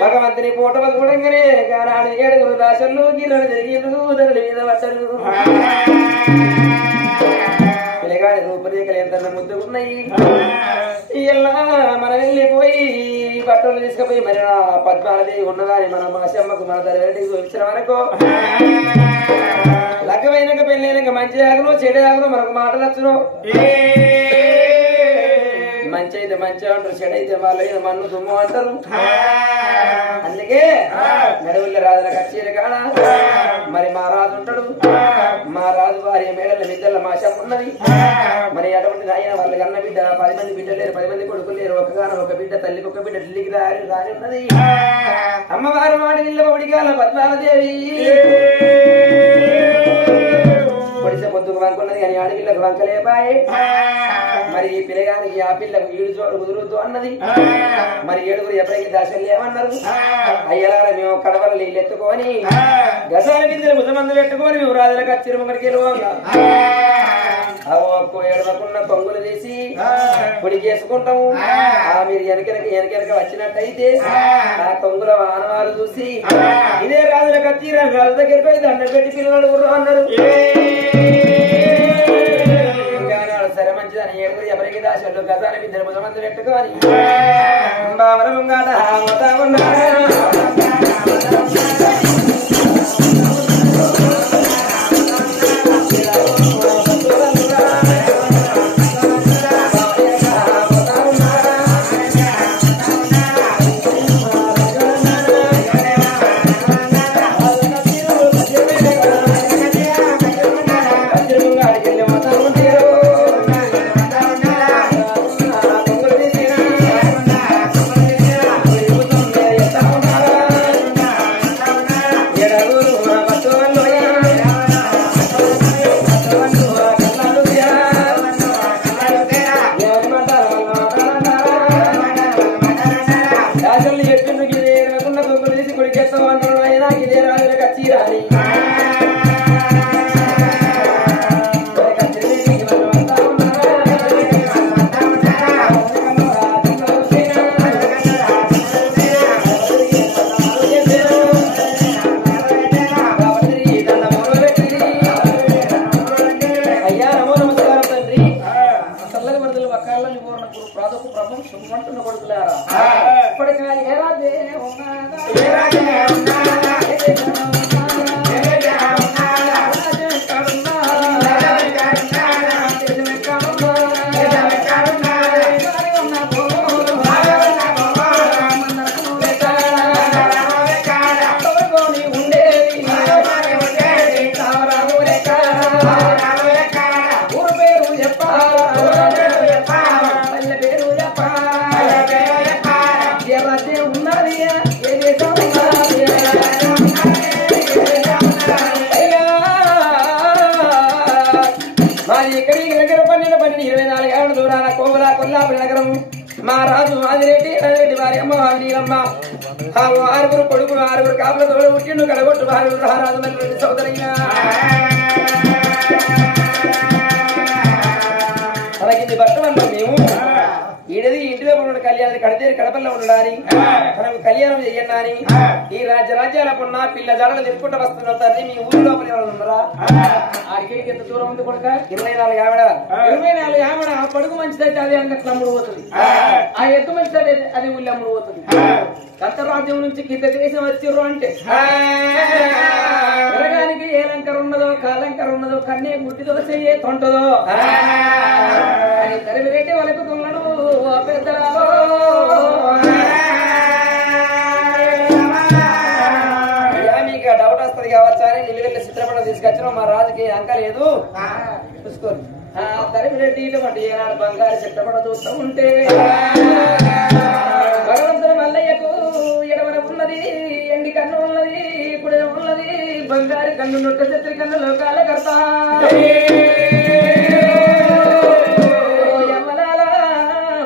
భగవంతుని పూటవ చూడంగానే గానాడు 7 దాసలు గిన్నెలు జరిగిండ్రు ధరల మీద పట్టరు పిల్లగాడి రూపురేఖలు ఎంత ముద్దుకున్నాయి ఇలా మనం వెళ్ళిపోయి బట్టలు తీసుకుపోయి మరి పద్మాలదేవి ఉన్నదాని మన మాసమ్మకు మన ధరటికి చూపించిన వరకు లగ్గమైనాక పెళ్ళైనాక మంచి ఆగును చెడు ఆగును మనకు మాటలు వచ్చును మంచి అయితే మంచి అంటారు చెడు అయితే వాళ్ళైన మన్ను దుమ్ము అంటారు అందుకే నడువుల రాజుల కచేరి కాడ మరి మా రాజు ఉంటాడు మా రాజు వారి మేడల మిద్దల మాషం ఉన్నది మరి అటువంటి ఆయన వాళ్ళకి అన్న బిడ్డ 10 మంది బిడ్డలు లేరు 10 మంది కొడుకులు లేరు ఒక బిడ్డ తల్లికి ఒక బిడ్డ ఢిల్లీకి రాని ఉన్నది అమ్మవారు వాడి నిల్ల ఒడిగాల పద్మాలదేవి పొడిసే పొద్దుకు వంకున్నది కానీ ఆడపిల్లకు వంకలేపాయి మరి ఈ పిల్లగానికి ఆ పిల్లకు 7 చోటు కుదురుతూ అన్నది మరి 7 ఎప్పటికీ దాసలు ఏమన్నారు అయ్యలారా మేము కడవల నీళ్ళు ఎత్తుకొని గసాల గింజలు ముసమందు పెట్టుకొని మేము రాజులకు వచ్చిన ముంగడికి ఎడమకున్న పొంగులు తీసి పొడి చేసుకుంటాము మీరు వెనకెనక వచ్చినట్టయితే ఆ కొంగుల వానవాలు చూసి ఇదే రాజులకు వచ్చి రాజు దగ్గరికి పోయి దండ పెట్టి పిల్లలు అన్నారు సరే సరే మంచిదని ఏడుగురు ఎవరికి దాశల్లో గజాల విద్యను భుజమంత పెట్టుకొని బామల ముంగాట పోతా ఉన్నారు మహారాజు ఆదిరెడ్డి ఆదిరెడ్డి వారి అమ్మ నీలమ్మ ఆరుగురు కొడుకులు ఆరుగురు కాపుల తోడు పుట్టిండు కడగొట్టు వారు మహారాజు మరి సోదరయ్య అలాగే భర్త అన్నాం మేము ఈడది ఇంటిలో ఉన్న కళ్యాణం కడితేరు కడపల్లో ఉండడాని మనకు కళ్యాణం చెయ్యన్నాని ఈ రాజ్యాల పొన్న పిల్ల జాడలు తిరుక్కుంటూ వస్తున్నారు తండ్రి మీ ఊరి లోపల ఉన్నారా ఆడికి ఎంత దూరం ఉంది కొడుక 24 ఆవిడ 24 ఆవిడ ఆ పడుగు మంచిదైతే అది అంగట్లు అమ్ముడు పోతుంది ఆ ఎత్తు మంచిదైతే అది ఊళ్ళో అమ్ముడు పోతుంది అంతరాజ్యం నుంచి కింద దేశం వచ్చిర్రు అంటే ఎరగానికి ఏ లంకర ఉన్నదో కాలంకర ఉన్నదో కన్నే గుడ్డిదో చెయ్యే తొంటదో అని తరిమిరెడ్డి వాళ్ళకు తున్నాడు పెద్ద మీకు డౌట్ వస్తుంది కావచ్చా అని నిలువెళ్ళ చిత్రపటం తీసుకొచ్చిన మా రాజుకి అంక లేదు చూసుకోండి తరిమిరెడ్డి ఇటువంటి ఏనాడు బంగారు చిత్రపటం చూస్తూ ఉంటే భగవంతుడు మల్లయ్యకు ఎడమన ఉన్నది ఎండి కన్ను ఉన్నది కుడి ఉన్నది బంగారు కన్ను నొట్ట చెత్రి కన్ను లోకాల కర్త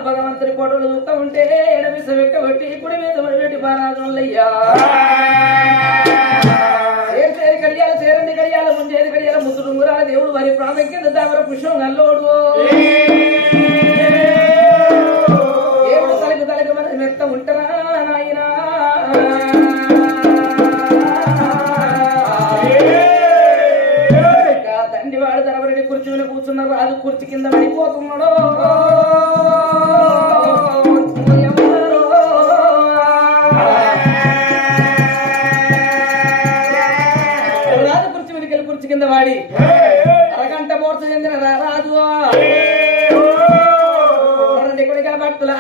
భగవంతుడి ఫోటోలు చూస్తూ ఉంటే ఎడమిస వెక్కబట్టి కుడి మీద పడిపెట్టి మహారాజు మల్లయ్య చేరి కడియాల చేరండి కడియాల ముందేది కడియాల ముద్దుడు మురాల దేవుడు వారి ప్రాముఖ్యత దావర పుష్పం అల్లోడు దేవుడు తలకు మన మెత్త ఉంటారా నాయనా తండ్రి వాడు తరబడి కుర్చీని కూర్చున్నారు రాజు కుర్చీ కింద పడిపోతున్నాడు రాజు కుర్చీ మీదకి వెళ్ళి కుర్చీ కింద వాడి అరగంట మోర్చ చెందిన రాజు రెండు కొడిగా భక్తులు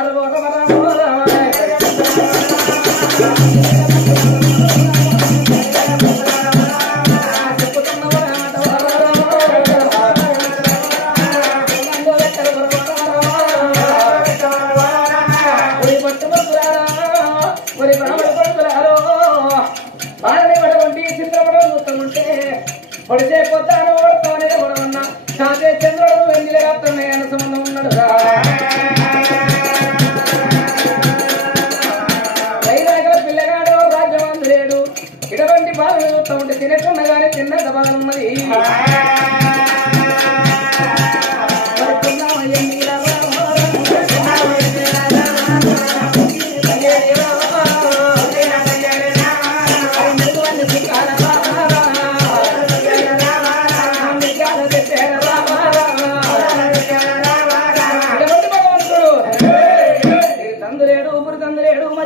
పొడిసేపోతాను ఓడతానే ఓడమన్నా కాసే చంద్రుడు వెండిలే సంబంధం ఉన్నాడు వైరాగల పిల్లగాడు రాజ్యవంతు లేడు ఇటువంటి బాధలు చూస్తూ ఉంటే తినకుండగానే తిన్నంత బాధ ఉన్నది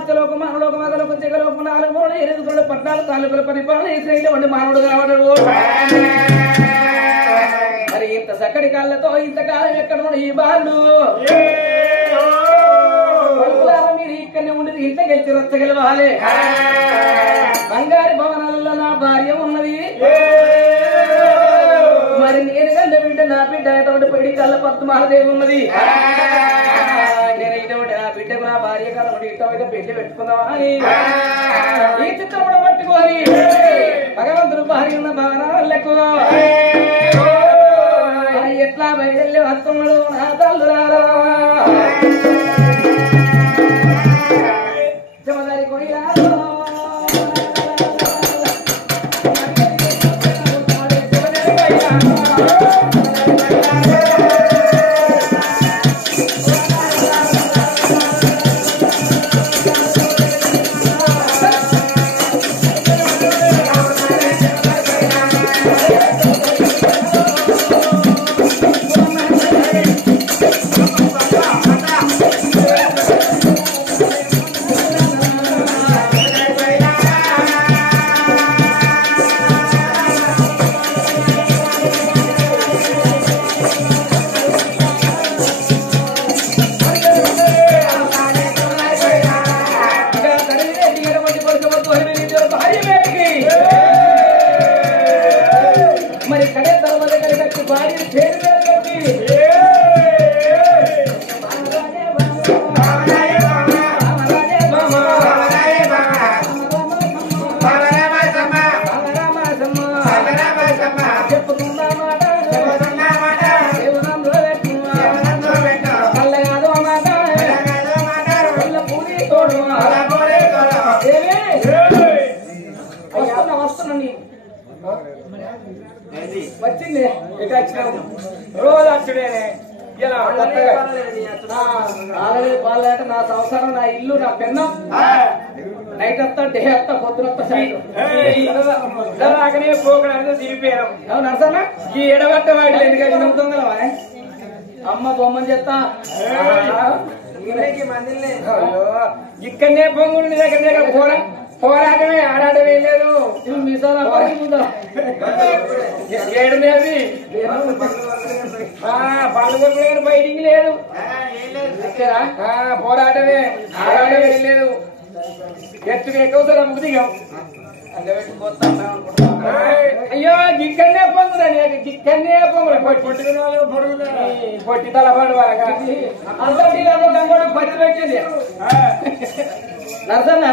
సత్యలోకం మానలోకం మగలోకం జగలోకం 4 మూడు 8 14 తాలూకుల పరిపాలన ఈ శ్రేణి వంటి మానవుడు కావడడు మరి ఇంత చక్కటి కాళ్ళతో ఇంతకాలం ఎక్కడ ఈ బాలుడు మీరు ఇక్కడనే ఉండేది ఇంత గెలిచి రచ్చగలవాలి బంగారు భవనాలలో నా భార్య ఉన్నది మరి నేను గంట బిడ్డ నా బిడ్డ అటువంటి పెడి కళ్ళ పద్మాదేవి ఉన్నది నేను ఇటువంటి నా బిడ్డకు నా భార్య కళ్ళ ఇటువంటి పెళ్లి పెట్టుకుందామా ఈ చిత్రం కూడా పట్టుకొని భగవంతుడు భార్య ఉన్న భవనాలకు ఎట్లా బయలు వస్తున్నాడు నా తల్లురారా జమదారి కొయ్యా మరి కడే తర్వాత కట్టి భార్య పేరు కట్టి చెప్పుకున్నా మాట మల్లగాదో మాట పూరి తోడు వస్తున్నా వచ్చింది ఇక వచ్చినాము రోజు వచ్చుడేనే ఇలా పాలలేక నా సంసారం నా ఇల్లు నా పెన్నం నైట్ వస్తా డే వస్తా పొద్దునొస్తా సాయనే పోకడానికి తిరిగిపోయాను అవును నరసన్నా ఈ ఎడబట్ట వాటి ఎందుకంటే నమ్ముతుందా అమ్మ బొమ్మని చెప్తా ఇక్కడనే పొంగుండి దగ్గర పోరా పోరాటమే ఆరాటమే లేదు ఏడునేది పండుగ బయటికి లేదు పోరాటమే ఆరాటమే లేదు ఎత్తుకు ఎక్కువ ముగ్గు దిగాం అయ్యో గిక్కనే పొంగురా గిక్కనే పొంగురా పొట్టి తల పండు వాళ్ళ పచ్చి పెట్టింది నరసన్న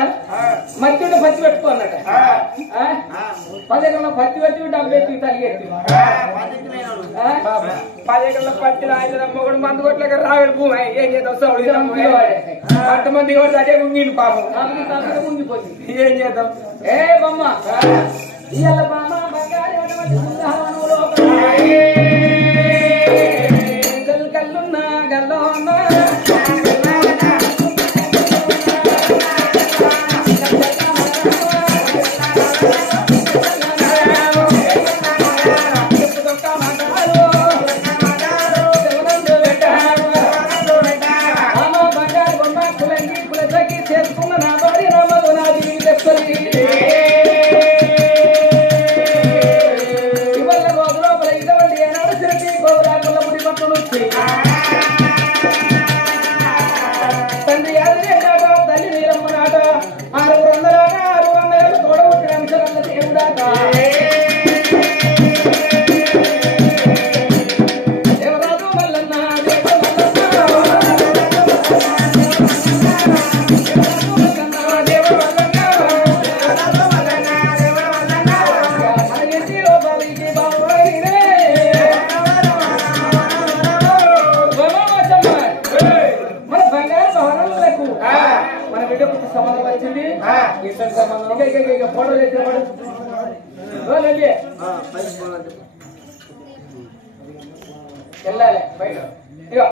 మధ్యలో పచ్చి పెట్టుకో అన్నట 10 ఎకరాల పచ్చి పెట్టి 70 ఎత్తి తలిగెత్తి 10 ఎకరాల పచ్చి రాజమ్మగుడు మందు కొట్లేక రావిడి భూమి ఏం చేద్దాం అంతమంది కూడా అదే ముంగిని పాపం ముంగిపోతుంది ఏం చేద్దాం ఏ బొమ్మ ఇయ్యాల బామ్మ కల్లున్నా గల్లో ఉన్నా వెళ్ళాలి బయట